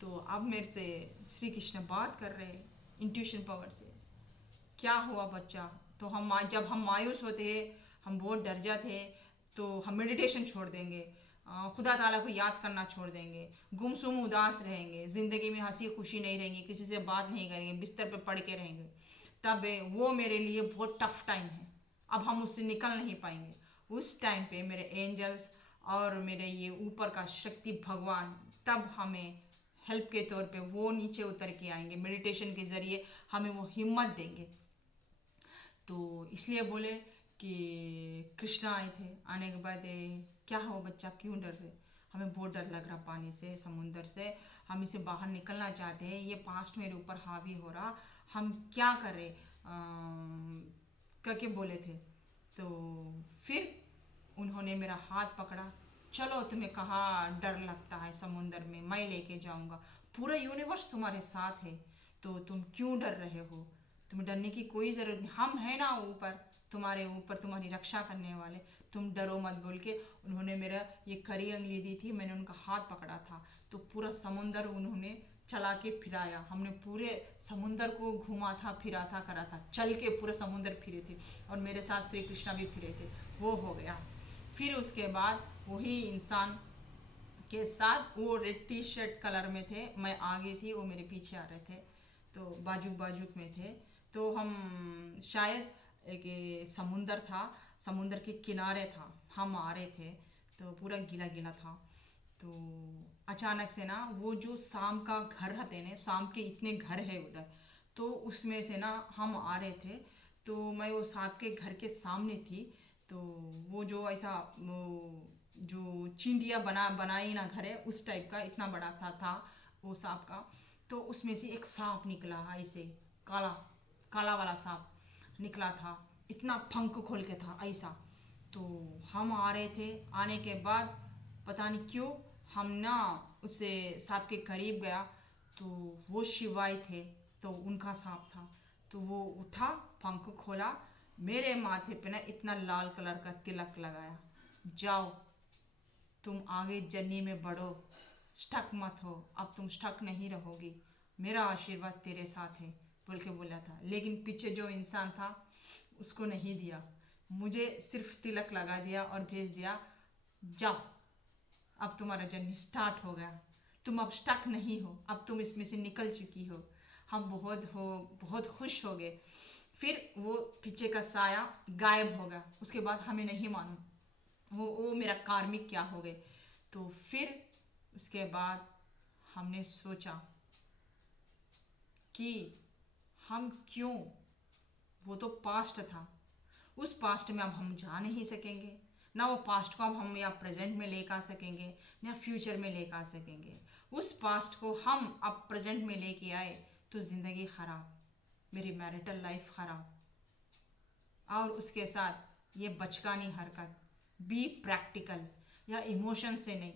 तो अब मेरे से श्री कृष्ण बात कर रहे हैं इंट्यूशन पावर से। क्या हुआ बच्चा? तो जब हम मायूस होते हैं, हम बहुत डर जाते हैं, तो हम मेडिटेशन छोड़ देंगे, खुदा ताला को याद करना छोड़ देंगे, गुमसुम उदास रहेंगे, ज़िंदगी में हंसी खुशी नहीं रहेंगे, किसी से बात नहीं करेंगे, बिस्तर पे पड़ के रहेंगे, तब वो मेरे लिए बहुत टफ टाइम है। अब हम उससे निकल नहीं पाएंगे। उस टाइम पे मेरे एंजल्स और मेरे ये ऊपर का शक्ति भगवान तब हमें हेल्प के तौर पे वो नीचे उतर के आएंगे, मेडिटेशन के ज़रिए हमें वो हिम्मत देंगे। तो इसलिए बोले कि कृष्णा आए थे। आने के बाद क्या हुआ बच्चा, क्यों डर रहे? हमें बहुत डर लग रहा पानी से, समुंदर से, हम इसे बाहर निकलना चाहते हैं, ये पास्ट मेरे ऊपर हावी हो रहा, हम क्या करें करके बोले थे। तो फिर उन्होंने मेरा हाथ पकड़ा, चलो तुम्हें कहाँ डर लगता है समुंदर में, मैं लेके जाऊंगा, पूरा यूनिवर्स तुम्हारे साथ है, तो तुम क्यों डर रहे हो? तुम्हें डरने की कोई ज़रूरत नहीं, हम हैं ना ऊपर, तुम्हारे ऊपर, तुम्हारी रक्षा करने वाले, तुम डरो मत बोल के उन्होंने मेरा ये खरी उंगली दी थी, मैंने उनका हाथ पकड़ा था, तो पूरा समुंदर उन्होंने चला के फिराया, हमने पूरे समुंदर को घुमा था, फिरा था, करा था, चल के पूरे समुंदर फिरे थे, और मेरे साथ श्री कृष्णा भी फिरे थे, वो हो गया। फिर उसके बाद वही इंसान के साथ, वो रेड टी शर्ट कलर में थे, मैं आगे थी, वो मेरे पीछे आ रहे थे, तो बाजू बाजू में थे। तो हम शायद एक समुंदर था, समुंदर के किनारे था, हम आ रहे थे, तो पूरा गीला गीला था। तो अचानक से ना वो जो शाम का घर रहते ने, शाम के इतने घर है उधर, तो उसमें से ना हम आ रहे थे, तो मैं वो सांप के घर के सामने थी। तो वो जो ऐसा वो जो चिंटिया बनाई ना घर है उस टाइप का, इतना बड़ा था वो सांप का। तो उसमें से एक सांप निकला, ऐसे काला काला वाला सांप निकला था, इतना पंख खोल के था ऐसा। तो हम आ रहे थे, आने के बाद पता नहीं क्यों हम ना उससे सांप के करीब गया, तो वो शिवाय थे, तो उनका सांप था। तो वो उठा, पंख खोला, मेरे माथे पे ना इतना लाल कलर का तिलक लगाया, जाओ तुम आगे जर्नी में बढ़ो, स्टक मत हो, अब तुम स्टक नहीं रहोगी, मेरा आशीर्वाद तेरे साथ है बोल के बोला था। लेकिन पीछे जो इंसान था उसको नहीं दिया, मुझे सिर्फ तिलक लगा दिया और भेज दिया, जाओ अब तुम्हारा जर्नी स्टार्ट हो गया, तुम अब स्टक नहीं हो, अब तुम इसमें से निकल चुकी हो। हम बहुत खुश हो गए। फिर वो पीछे का साया गायब हो गया, उसके बाद हमें नहीं मालूम वो मेरा कार्मिक क्या हो गए। तो फिर उसके बाद हमने सोचा कि हम क्यों, वो तो पास्ट था, उस पास्ट में अब हम जा नहीं सकेंगे, ना वो पास्ट को अब हम या प्रेजेंट में लेकर आ सकेंगे, ना फ्यूचर में लेकर आ सकेंगे। उस पास्ट को हम अब प्रेजेंट में लेके आए तो ज़िंदगी ख़राब, मेरी मैरिटल लाइफ ख़राब, और उसके साथ ये बचकानी हरकत। बी प्रैक्टिकल, या इमोशन से नहीं,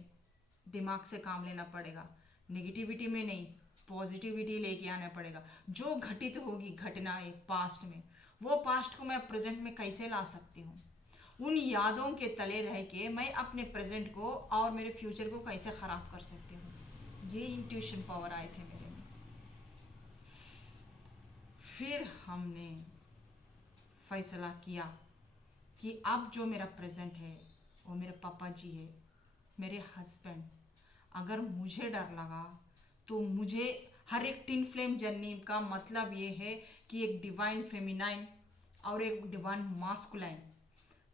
दिमाग से काम लेना पड़ेगा, नेगेटिविटी में नहीं, पॉजिटिविटी लेके आना पड़ेगा। जो घटित होगी घटना एक पास्ट में, वो पास्ट को मैं प्रेजेंट में कैसे ला सकती हूँ? उन यादों के तले रह के मैं अपने प्रेजेंट को और मेरे फ्यूचर को कैसे ख़राब कर सकती हूँ? ये इंट्यूशन पावर आए थे मेरे में। फिर हमने फैसला किया कि अब जो मेरा प्रेजेंट है वो मेरे पापा जी है, मेरे हस्बैंड। अगर मुझे डर लगा तो मुझे, हर एक टिन फ्लेम जर्नी का मतलब ये है कि एक डिवाइन फेमिनाइन और एक डिवाइन मास्कुलाइन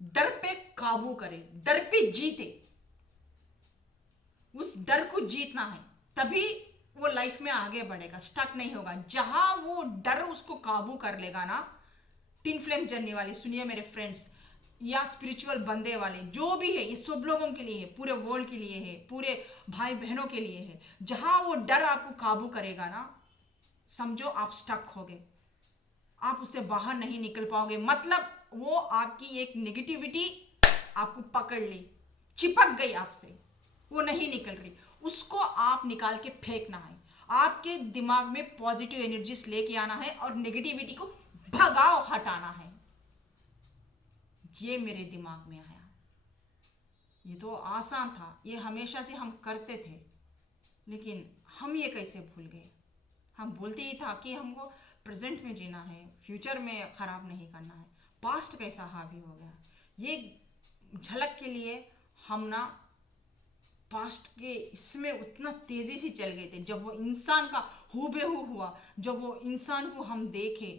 डर पे काबू करे, डर पे जीते, उस डर को जीतना है, तभी वो लाइफ में आगे बढ़ेगा, स्टक नहीं होगा। जहां वो डर उसको काबू कर लेगा ना, टिन फ्लेम जर्नी वाले सुनिए मेरे फ्रेंड्स, या स्पिरिचुअल बंदे वाले जो भी है, ये सब लोगों के लिए है, पूरे वर्ल्ड के लिए है, पूरे भाई बहनों के लिए है। जहां वो डर आपको काबू करेगा ना, समझो आप स्टक हो गए, आप उससे बाहर नहीं निकल पाओगे। मतलब वो आपकी एक नेगेटिविटी आपको पकड़ ली, चिपक गई आपसे, वो नहीं निकल रही, उसको आप निकाल के फेंकना है। आपके दिमाग में पॉजिटिव एनर्जीज लेके आना है और नेगेटिविटी को भगाओ, हटाना है। ये मेरे दिमाग में आया। ये तो आसान था, ये हमेशा से हम करते थे, लेकिन हम ये कैसे भूल गए। हम बोलते ही था कि हमको प्रेजेंट में जीना है, फ्यूचर में खराब नहीं करना है। पास्ट कैसा हावी हो गया, ये झलक के लिए हम ना पास्ट के इसमें उतना तेजी से चल गए थे। जब वो इंसान का हूबहू हुआ, जब वो इंसान को हम देखे,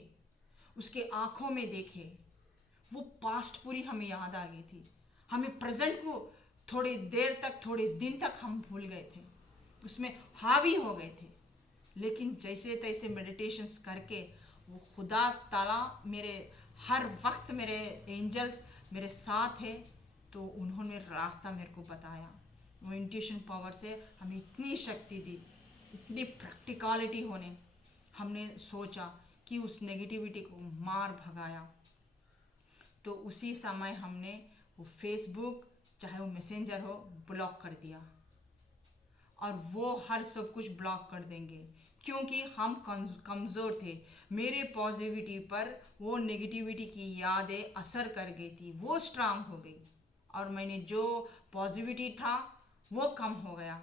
उसके आंखों में देखे, वो पास्ट पूरी हमें याद आ गई थी। हमें प्रेजेंट को थोड़ी देर तक, थोड़े दिन तक हम भूल गए थे, उसमें हावी हो गए थे। लेकिन जैसे तैसे मेडिटेशंस करके वो खुदा ताला मेरे हर वक्त, मेरे एंजल्स मेरे साथ है, तो उन्होंने रास्ता मेरे को बताया। वो इंट्यूशन पावर से हमें इतनी शक्ति दी, इतनी प्रैक्टिकलिटी होने, हमने सोचा कि उस नेगेटिविटी को मार भगाया। तो उसी समय हमने वो फेसबुक, चाहे वो मैसेंजर हो, ब्लॉक कर दिया। और वो हर सब कुछ ब्लॉक कर देंगे, क्योंकि हम कमज़ोर थे। मेरे पॉजिटिविटी पर वो नेगेटिविटी की यादें असर कर गई थी, वो स्ट्रांग हो गई, और मैंने जो पॉजिटिविटी था वो कम हो गया।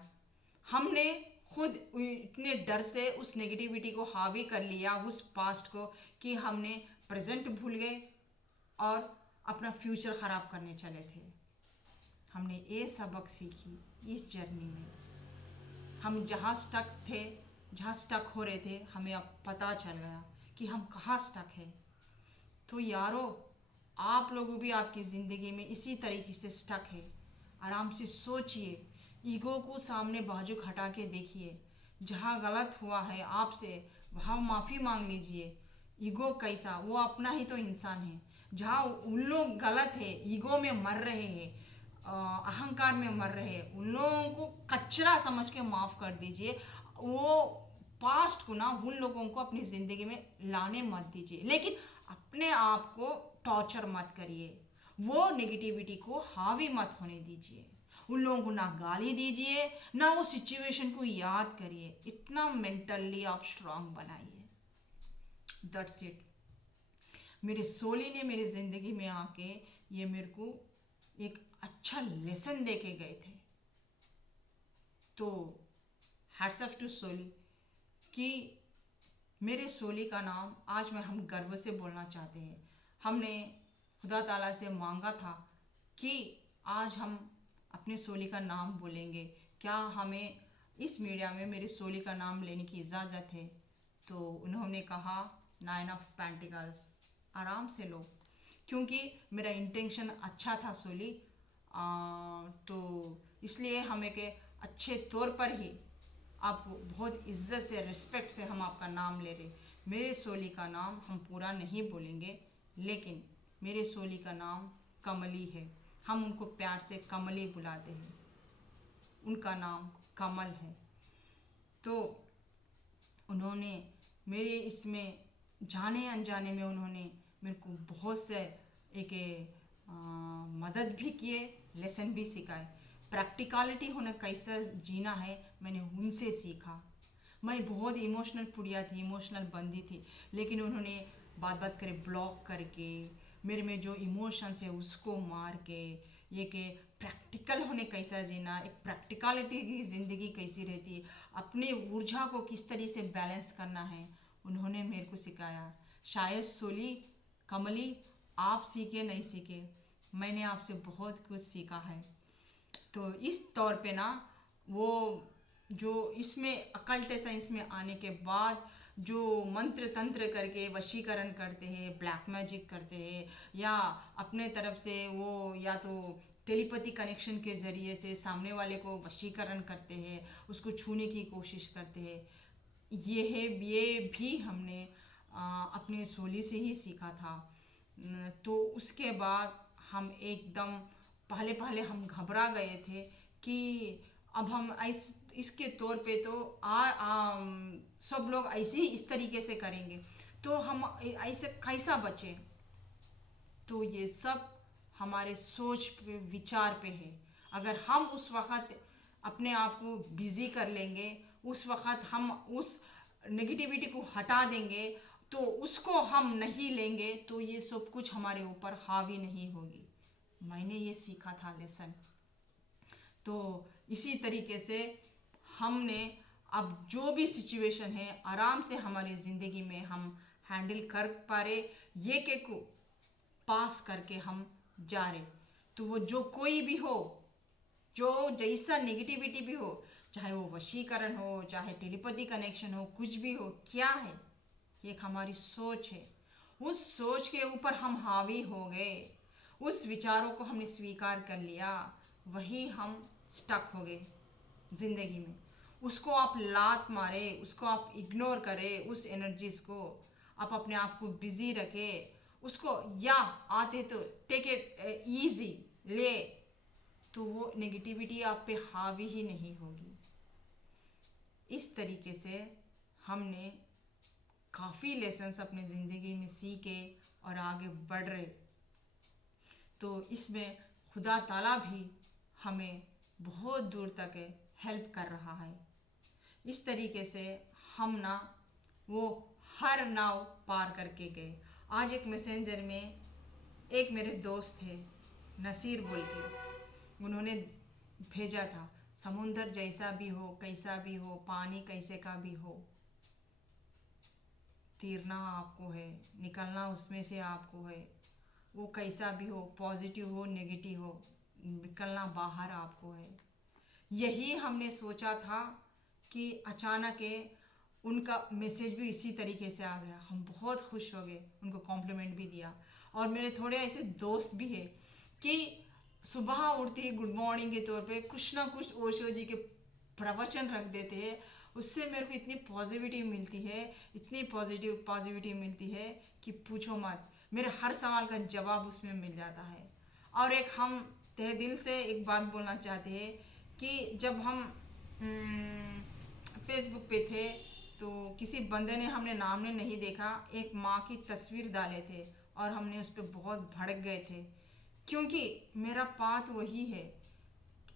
हमने खुद इतने डर से उस नेगेटिविटी को हावी कर लिया, उस पास्ट को, कि हमने प्रेजेंट भूल गए और अपना फ्यूचर ख़राब करने चले थे। हमने ये सबक सीखी इस जर्नी में। हम जहाँ स्टक थे, जहाँ स्टक हो रहे थे, हमें अब पता चल गया कि हम कहाँ स्टक है। तो यारो, आप लोग भी आपकी ज़िंदगी में इसी तरीके से स्टक है। आराम से सोचिए, ईगो को सामने बाजू हटा के देखिए। जहाँ गलत हुआ है आपसे, वहाँ माफ़ी मांग लीजिए। ईगो कैसा, वो अपना ही तो इंसान है। जहाँ उन लोग गलत है, ईगो में मर रहे हैं, अहंकार में मर रहे हैं, उन लोगों को कचरा समझ के माफ़ कर दीजिए। वो पास्ट को ना, उन लोगों को अपनी ज़िंदगी में लाने मत दीजिए, लेकिन अपने आप को टॉर्चर मत करिए। वो नेगेटिविटी को हावी मत होने दीजिए। उन लोगों को ना गाली दीजिए, ना वो सिचुएशन को याद करिए। इतना मेंटली आप स्ट्रांग बनाइए। That's it. मेरे सोली ने मेरी ज़िंदगी में आके ये मेरे को एक अच्छा लेसन दे के गए थे। तो हैट्स ऑफ टू सोली, कि मेरे सोली का नाम आज में हम गर्व से बोलना चाहते हैं। हमने खुदा ताला से मांगा था कि आज हम अपने सोली का नाम बोलेंगे, क्या हमें इस मीडिया में मेरे सोली का नाम लेने की इजाज़त है। तो उन्होंने कहा, 9 ऑफ पेंटिकल्स, आराम से लो, क्योंकि मेरा इंटेंशन अच्छा था सोली। तो इसलिए हमें के अच्छे तौर पर ही आप बहुत इज्जत से, रिस्पेक्ट से हम आपका नाम ले रहे। मेरे सोली का नाम हम पूरा नहीं बोलेंगे, लेकिन मेरे सोली का नाम कमली है। हम उनको प्यार से कमली बुलाते हैं, उनका नाम कमल है। तो उन्होंने मेरे इसमें जाने अनजाने में उन्होंने मेरे को बहुत से एक मदद भी किए, लेसन भी सिखाए। प्रैक्टिकलिटी होना कैसा जीना है, मैंने उनसे सीखा। मैं बहुत इमोशनल पुड़िया थी, इमोशनल बंदी थी, लेकिन उन्होंने बात बात करे ब्लॉक करके मेरे में जो इमोशंस है उसको मार के, ये कि प्रैक्टिकल होने कैसा जीना, एक प्रैक्टिकलिटी की ज़िंदगी कैसी रहती है, अपने ऊर्जा को किस तरीके से बैलेंस करना है, उन्होंने मेरे को सिखाया। शायद सोली, कमली, आप सीखे नहीं सीखे, मैंने आपसे बहुत कुछ सीखा है। तो इस तौर पे ना, वो जो इसमें अकल्ट साइंस में आने के बाद जो मंत्र तंत्र करके वशीकरण करते हैं, ब्लैक मैजिक करते हैं, या अपने तरफ से वो या तो टेलीपैथी कनेक्शन के ज़रिए से सामने वाले को वशीकरण करते हैं, उसको छूने की कोशिश करते हैं, ये भी हमने अपने सोली से ही सीखा था। तो उसके बाद हम एकदम, पहले पहले हम घबरा गए थे कि अब हम इसके तौर पे तो सब लोग ऐसे ही इस तरीके से करेंगे, तो हम ऐसे कैसा बचे। तो ये सब हमारे सोच पे, विचार पे है। अगर हम उस वक़्त अपने आप को बिज़ी कर लेंगे, उस वक़्त हम उस नेगेटिविटी को हटा देंगे, तो उसको हम नहीं लेंगे, तो ये सब कुछ हमारे ऊपर हावी नहीं होगी। मैंने ये सीखा था लेसन। तो इसी तरीके से हमने अब जो भी सिचुएशन है आराम से हमारी ज़िंदगी में हम हैंडल कर पा रहे, ये के को पास करके हम जा रहे। तो वो जो कोई भी हो, जो जैसा नेगेटिविटी भी हो, चाहे वो वशीकरण हो, चाहे टेलीपैथी कनेक्शन हो, कुछ भी हो, क्या है, एक हमारी सोच है। उस सोच के ऊपर हम हावी हो गए, उस विचारों को हमने स्वीकार कर लिया, वही हम स्टक हो गए जिंदगी में। उसको आप लात मारे, उसको आप इग्नोर करे, उस एनर्जीज को आप अपने आप को बिजी रखे, उसको या आते तो टेक इट इजी ले, तो वो नेगेटिविटी आप पे हावी ही नहीं होगी। इस तरीके से हमने काफ़ी लेसन्स अपने ज़िंदगी में सीखे और आगे बढ़ रहे। तो इसमें खुदा ताला भी हमें बहुत दूर तक हेल्प कर रहा है। इस तरीके से हम ना वो हर नाव पार करके गए। आज एक मैसेंजर में एक मेरे दोस्त थे, नसीर बोल के, उन्होंने भेजा था, समुंदर जैसा भी हो, कैसा भी हो, पानी कैसे का भी हो, तैरना आपको है, निकलना उसमें से आपको है। वो कैसा भी हो, पॉजिटिव हो नेगेटिव हो, निकलना बाहर आपको है। यही हमने सोचा था कि अचानक उनका मैसेज भी इसी तरीके से आ गया। हम बहुत खुश हो गए, उनको कॉम्प्लीमेंट भी दिया। और मेरे थोड़े ऐसे दोस्त भी है कि सुबह उठते ही गुड मॉर्निंग के तौर पे कुछ ना कुछ ओशो जी के प्रवचन रख देते हैं। उससे मेरे को इतनी पॉजिटिविटी मिलती है, इतनी पॉजिटिविटी मिलती है कि पूछो मत। मेरे हर सवाल का जवाब उसमें मिल जाता है। और एक हम तहे दिल से एक बात बोलना चाहते हैं कि जब हम फेसबुक पे थे तो किसी बंदे ने, हमने नाम ने नहीं देखा, एक माँ की तस्वीर डाले थे और हमने उस पर बहुत भड़क गए थे, क्योंकि मेरा बात वही है।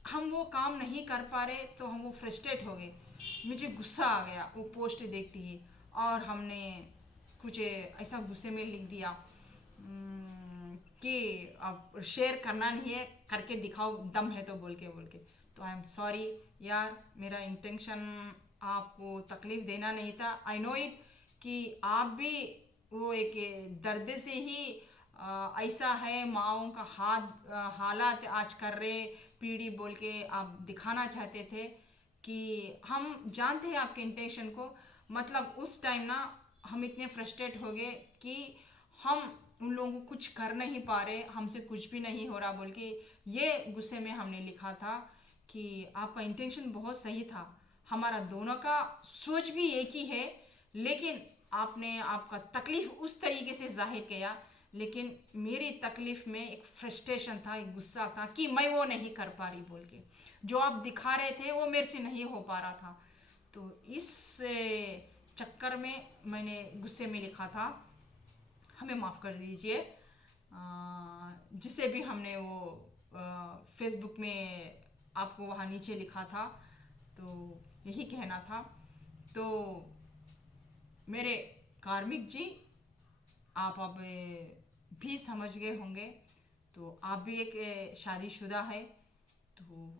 हम वो काम नहीं कर पा रहे तो हम वो फ्रस्ट्रेट हो गए। मुझे गुस्सा आ गया वो पोस्ट देखती ही, और हमने कुछ ऐसा गुस्से में लिख दिया कि अब शेयर करना नहीं है, करके दिखाओ दम है तो, बोल के। तो आई एम सॉरी यार, मेरा इंटेंशन आपको तकलीफ़ देना नहीं था। आई नो इट कि आप भी वो एक दर्द से ही ऐसा है, माओं का हालात आज कर रहे पीढ़ी बोल के आप दिखाना चाहते थे कि हम जानते हैं आपके इंटेंशन को। मतलब उस टाइम ना हम इतने फ्रस्ट्रेट हो गए कि हम उन लोगों को कुछ कर नहीं पा रहे, हमसे कुछ भी नहीं हो रहा बोल के ये गुस्से में हमने लिखा था कि आपका इंटेंशन बहुत सही था, हमारा दोनों का सोच भी एक ही है, लेकिन आपने आपका तकलीफ उस तरीके से जाहिर किया। लेकिन मेरी तकलीफ में एक फ्रस्ट्रेशन था, एक गुस्सा था कि मैं वो नहीं कर पा रही बोल के, जो आप दिखा रहे थे वो मेरे से नहीं हो पा रहा था। तो इस चक्कर में मैंने गुस्से में लिखा था, हमें माफ़ कर दीजिए। जिसे भी हमने वो फेसबुक में आपको वहाँ नीचे लिखा था, तो यही कहना था। तो मेरे कार्मिक जी, आप अब भी समझ गए होंगे, तो आप भी एक शादीशुदा है, तो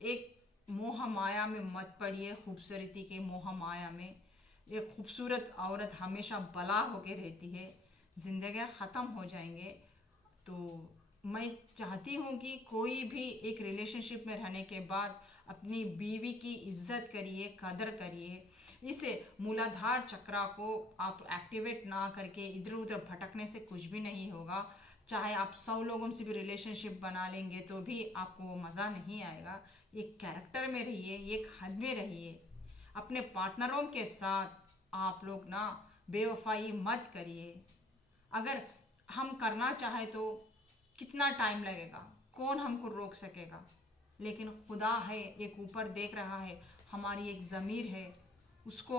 एक मोह माया में मत पड़िए, खूबसूरती के मोह माया में। एक खूबसूरत औरत हमेशा बला होके रहती है, ज़िंदगी ख़त्म हो जाएंगे। तो मैं चाहती हूँ कि कोई भी एक रिलेशनशिप में रहने के बाद अपनी बीवी की इज्जत करिए, कदर करिए। इस मूलाधार चक्रा को आप एक्टिवेट ना करके इधर उधर भटकने से कुछ भी नहीं होगा। चाहे आप 100 लोगों से भी रिलेशनशिप बना लेंगे तो भी आपको वो मज़ा नहीं आएगा। एक कैरेक्टर में रहिए, एक हद में रहिए। अपने पार्टनरों के साथ आप लोग ना बेवफाई मत करिए। अगर हम करना चाहे तो कितना टाइम लगेगा, कौन हमको रोक सकेगा। लेकिन खुदा है, एक ऊपर देख रहा है, हमारी एक ज़मीर है, उसको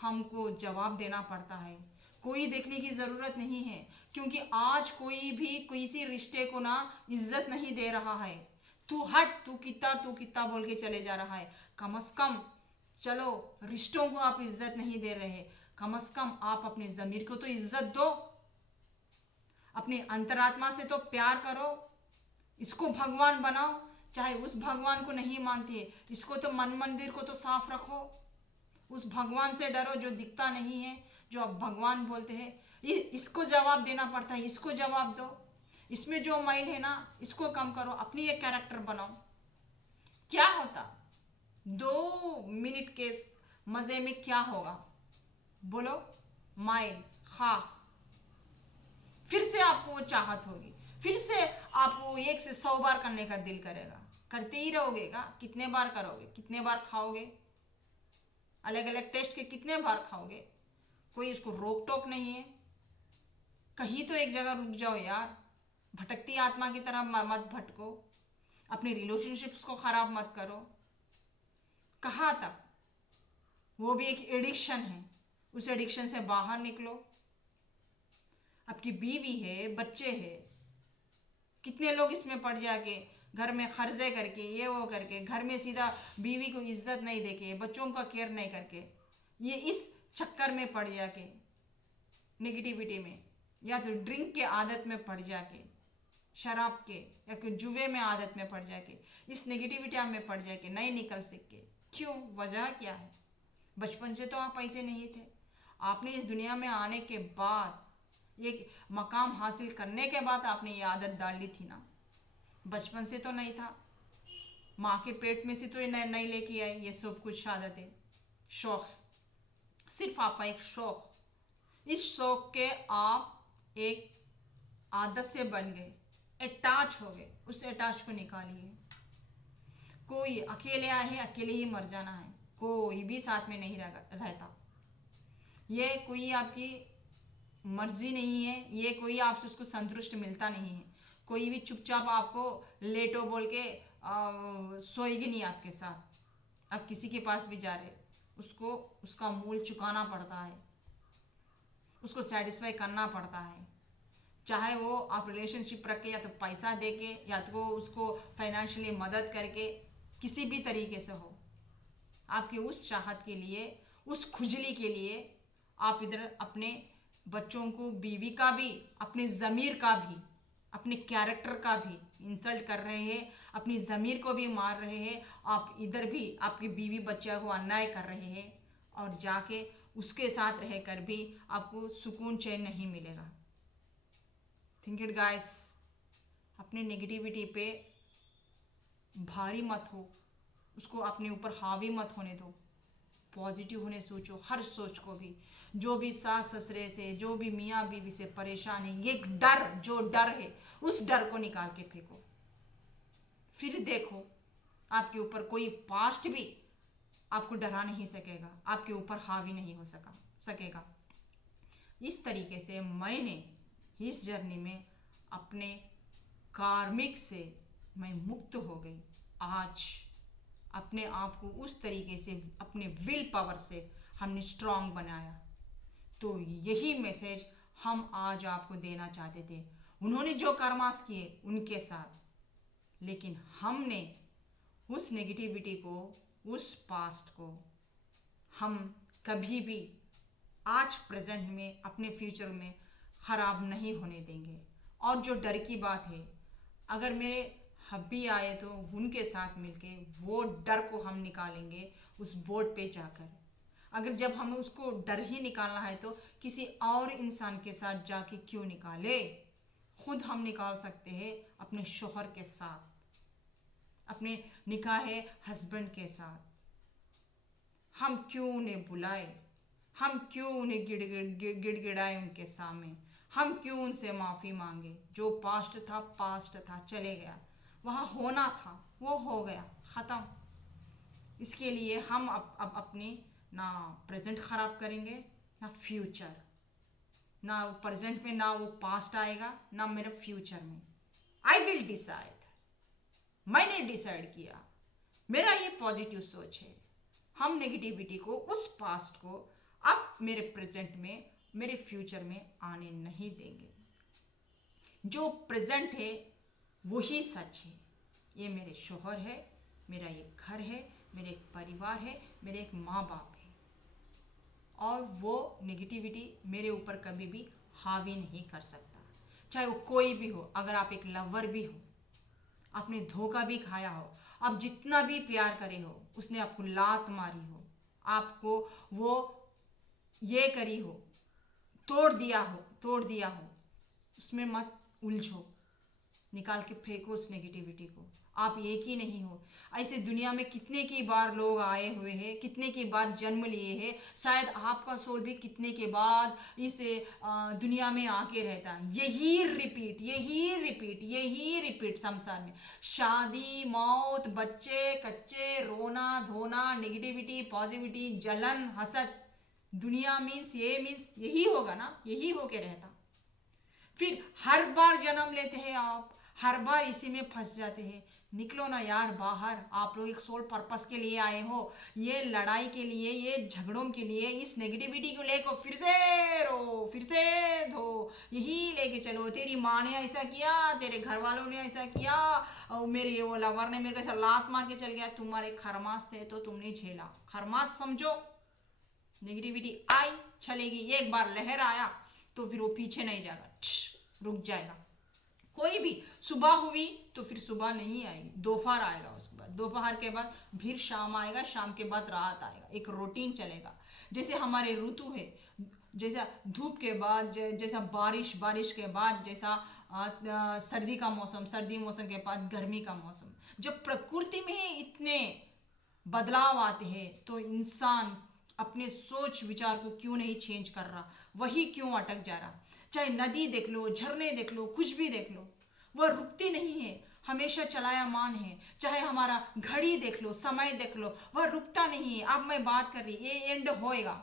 हमको जवाब देना पड़ता है। कोई देखने की ज़रूरत नहीं है, क्योंकि आज कोई भी किसी रिश्ते को ना इज्जत नहीं दे रहा है। तू हट, तू कितना बोल के चले जा रहा है। कम से कम चलो रिश्तों को आप इज्जत नहीं दे रहे, कम से कम आप अपने ज़मीर को तो इज्जत दो, अपने अंतरात्मा से तो प्यार करो, इसको भगवान बनाओ। चाहे उस भगवान को नहीं मानते, इसको तो मन मंदिर को तो साफ रखो। उस भगवान से डरो जो दिखता नहीं है, जो आप भगवान बोलते हैं। इसको जवाब देना पड़ता है, इसको जवाब दो। इसमें जो मैल है ना, इसको कम करो, अपनी एक कैरेक्टर बनाओ। क्या होता 2 मिनट के मजे में क्या होगा? बोलो, माइल खाक, फिर से आपको वो चाहत होगी, फिर से आपको 1 से 100 बार करने का दिल करेगा। करते ही रहोगे का? कितने बार करोगे? कितने बार खाओगे? अलग अलग टेस्ट के कितने बार खाओगे? कोई उसको रोक टोक नहीं है। कहीं तो एक जगह रुक जाओ यार। भटकती आत्मा की तरह मत भटको, अपने रिलेशनशिप्स को खराब मत करो। कहाँ तक? वो भी एक एडिक्शन है, उस एडिक्शन से बाहर निकलो। आपकी बीवी है, बच्चे हैं, कितने लोग इसमें पड़ जाके घर में खर्चे करके, ये वो करके, घर में सीधा बीवी को इज्जत नहीं देके, बच्चों का केयर नहीं करके, ये इस चक्कर में पड़ जाके, नेगेटिविटी में, या तो ड्रिंक के आदत में पड़ जाके, शराब के या कोई जुए में आदत में पड़ जाके, इस नेगेटिविटी में पड़ जाके नहीं निकल सके। क्यों? वजह क्या है? बचपन से तो आप ऐसे नहीं थे। आपने इस दुनिया में आने के बाद, ये मकाम हासिल करने के बाद आपने ये आदत डाल ली थी ना। बचपन से तो नहीं था, माँ के पेट में से तो ये नहीं लेके आए ये सब कुछ आदतें। शौक, सिर्फ आपका एक शौक, इस शौक के आप एक आदत से बन गए, अटैच हो गए, उस अटैच को निकालिए। कोई अकेले आए हैं, अकेले ही मर जाना है, कोई भी साथ में नहीं रहता। ये कोई आपकी मर्जी नहीं है, ये कोई आपसे उसको संतुष्ट मिलता नहीं है। कोई भी चुपचाप आपको लेटो बोल के सोएगी नहीं आपके साथ। आप किसी के पास भी जा रहे, उसको उसका मूल चुकाना पड़ता है, उसको सेटिस्फाई करना पड़ता है। चाहे वो आप रिलेशनशिप रख के, या तो पैसा दे के, या तो उसको फाइनेंशियली मदद करके, किसी भी तरीके से हो, आपके उस चाहत के लिए, उस खुजली के लिए आप इधर अपने बच्चों को, बीवी का भी, अपने ज़मीर का भी, अपने कैरेक्टर का भी इंसल्ट कर रहे हैं, अपनी ज़मीर को भी मार रहे हैं। आप इधर भी आपके बीवी बच्चा को अन्याय कर रहे हैं, और जाके उसके साथ रहकर भी आपको सुकून चैन नहीं मिलेगा। Think it guys. अपने नेगेटिविटी पे भारी मत हो, उसको अपने ऊपर हावी मत होने दो। पॉजिटिव होने सोचो, हर सोच को भी। जो भी सास ससुरे से, जो भी मियाँ बीवी से परेशान है, ये डर, जो डर है, उस डर को निकाल के फेंको। फिर देखो, आपके ऊपर कोई पास्ट भी आपको डरा नहीं सकेगा, आपके ऊपर हावी नहीं हो सकेगा। इस तरीके से मैंने इस जर्नी में अपने कार्मिक से मैं मुक्त हो गई। आज अपने आप को उस तरीके से, अपने विल पावर से हमने स्ट्रांग बनाया। तो यही मैसेज हम आज आपको देना चाहते थे। उन्होंने जो कर्मास किए उनके साथ, लेकिन हमने उस नेगेटिविटी को, उस पास्ट को हम कभी भी आज प्रेजेंट में, अपने फ्यूचर में ख़राब नहीं होने देंगे। और जो डर की बात है, अगर मेरे हब्बी आए तो उनके साथ मिलके वो डर को हम निकालेंगे उस बोर्ड पे जाकर। अगर जब हमें उसको डर ही निकालना है तो किसी और इंसान के साथ जाके क्यों निकाले? खुद हम निकाल सकते हैं अपने शोहर के साथ, अपने निकाहे हस्बैंड के साथ। हम क्यों उन्हें बुलाए? हम क्यों उन्हें गिड़गिड़ाए उनके सामने? हम क्यों उनसे माफ़ी मांगे? जो पास्ट था पास्ट था, चले गया। वहाँ होना था, वो हो गया, ख़त्म। इसके लिए हम अब अपनी ना प्रेजेंट ख़राब करेंगे, ना फ्यूचर। ना प्रेजेंट में ना वो पास्ट आएगा, ना मेरे फ्यूचर में। I will decide. मैंने डिसाइड किया, मेरा ये पॉजिटिव सोच है। हम नेगेटिविटी को, उस पास्ट को अब मेरे प्रेजेंट में, मेरे फ्यूचर में आने नहीं देंगे। जो प्रेजेंट है वही सच है। ये मेरे शोहर है, मेरा ये घर है, मेरे एक परिवार है, मेरे एक माँ बाप है, और वो नेगेटिविटी मेरे ऊपर कभी भी हावी नहीं कर सकता, चाहे वो कोई भी हो। अगर आप एक लवर भी हो, आपने धोखा भी खाया हो, आप जितना भी प्यार करे हो, उसने आपको लात मारी हो, आपको वो ये करी हो, तोड़ दिया हो, उसमें मत उलझो, निकाल के फेंको उस नेगेटिविटी को। आप एक ही नहीं हो, ऐसे दुनिया में कितने की बार लोग आए हुए हैं, कितने की बार जन्म लिए हैं, शायद आपका सोल भी कितने के बाद इस दुनिया में आके रहता है। यही रिपीट संसार में, शादी, मौत, बच्चे कच्चे, रोना धोना, नेगेटिविटी पॉजिटिविटी, जलन हसद, दुनिया मीन्स यही होगा ना, यही होके रहता। फिर हर बार जन्म लेते हैं आप, हर बार इसी में फंस जाते हैं। निकलो ना यार बाहर, आप लोग एक सोल पर्पस के लिए आए हो, ये लड़ाई के लिए, ये झगड़ों के लिए, इस नेगेटिविटी को लेकर फिर से रो, फिर से धो, यही लेके चलो। तेरी माँ ने ऐसा किया, तेरे घर वालों ने ऐसा किया, और मेरे वो लवर ने मेरे को ऐसा लात मार के चल गया। तुम्हारे खरमास थे तो तुमने झेला, खरमास समझो। नेगेटिविटी आई चलेगी, एक बार लहर आया तो फिर वो पीछे नहीं जाएगा, रुक जाएगा। कोई भी सुबह हुई तो फिर सुबह नहीं आएगी, दोपहर आएगा, उसके बाद दोपहर के बाद फिर शाम आएगा, शाम के बाद रात आएगा, एक रूटीन चलेगा। जैसे हमारे ऋतु है, जैसा धूप के बाद जैसा बारिश के बाद जैसा सर्दी का मौसम, सर्दी मौसम के बाद गर्मी का मौसम। जब प्रकृति में ही इतने बदलाव आते हैं तो इंसान अपने सोच विचार को क्यों नहीं चेंज कर रहा, वही क्यों अटक जा रहा। चाहे नदी देख लो, झरने देख लो, कुछ भी देख लो, वह रुकती नहीं है, हमेशा चलायमान है। चाहे हमारा घड़ी देख लो, समय देख लो, वह रुकता नहीं है। अब मैं बात कर रही, ये एंड होएगा,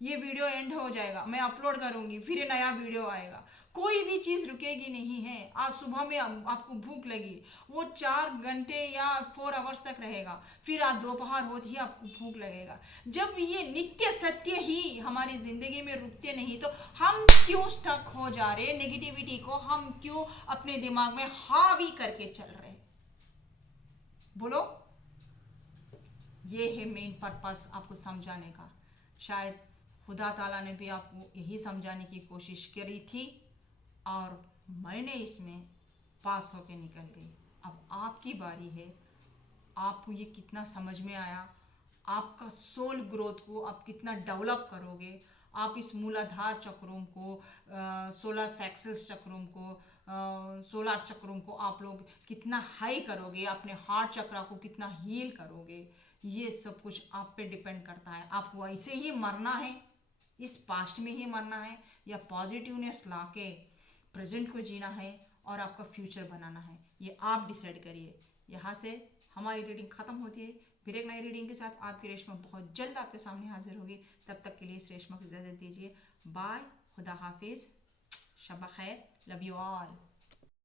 ये वीडियो एंड हो जाएगा, मैं अपलोड करूंगी, फिर नया वीडियो आएगा। कोई भी चीज रुकेगी नहीं है। आज सुबह में आपको भूख लगी, वो 4 घंटे या 4 आवर्स तक रहेगा, फिर आज दोपहर होती ही आपको भूख लगेगा। जब ये नित्य सत्य ही हमारी जिंदगी में रुकते नहीं तो हम क्यों स्टक हो जा रहे, नेगेटिविटी को हम क्यों अपने दिमाग में हावी करके चल रहे? बोलो। ये है मेन पर्पस आपको समझाने का। शायद खुदा ताला ने भी आपको यही समझाने की कोशिश करी थी, और मैंने इसमें पास होके निकल गई। अब आपकी बारी है, आपको ये कितना समझ में आया, आपका सोल ग्रोथ को आप कितना डेवलप करोगे, आप इस मूलाधार चक्रों को, सोलर फ्लेक्सस चक्रों को, सोलर चक्रों को आप लोग कितना हाई करोगे, अपने हार्ट चक्रा को कितना हील करोगे, ये सब कुछ आप पे डिपेंड करता है। आपको ऐसे ही मरना है, इस पास्ट में ही मरना है, या पॉजिटिवनेस लाके प्रेजेंट को जीना है और आपका फ्यूचर बनाना है, ये आप डिसाइड करिए। यहाँ से हमारी रीडिंग खत्म होती है, फिर एक नई रीडिंग के साथ आपकी रेशमा बहुत जल्द आपके सामने हाजिर होगी। तब तक के लिए इस रेशमा को इजाजत दीजिए। बाय, खुदा हाफिज, शब खैर, लव यू ऑल।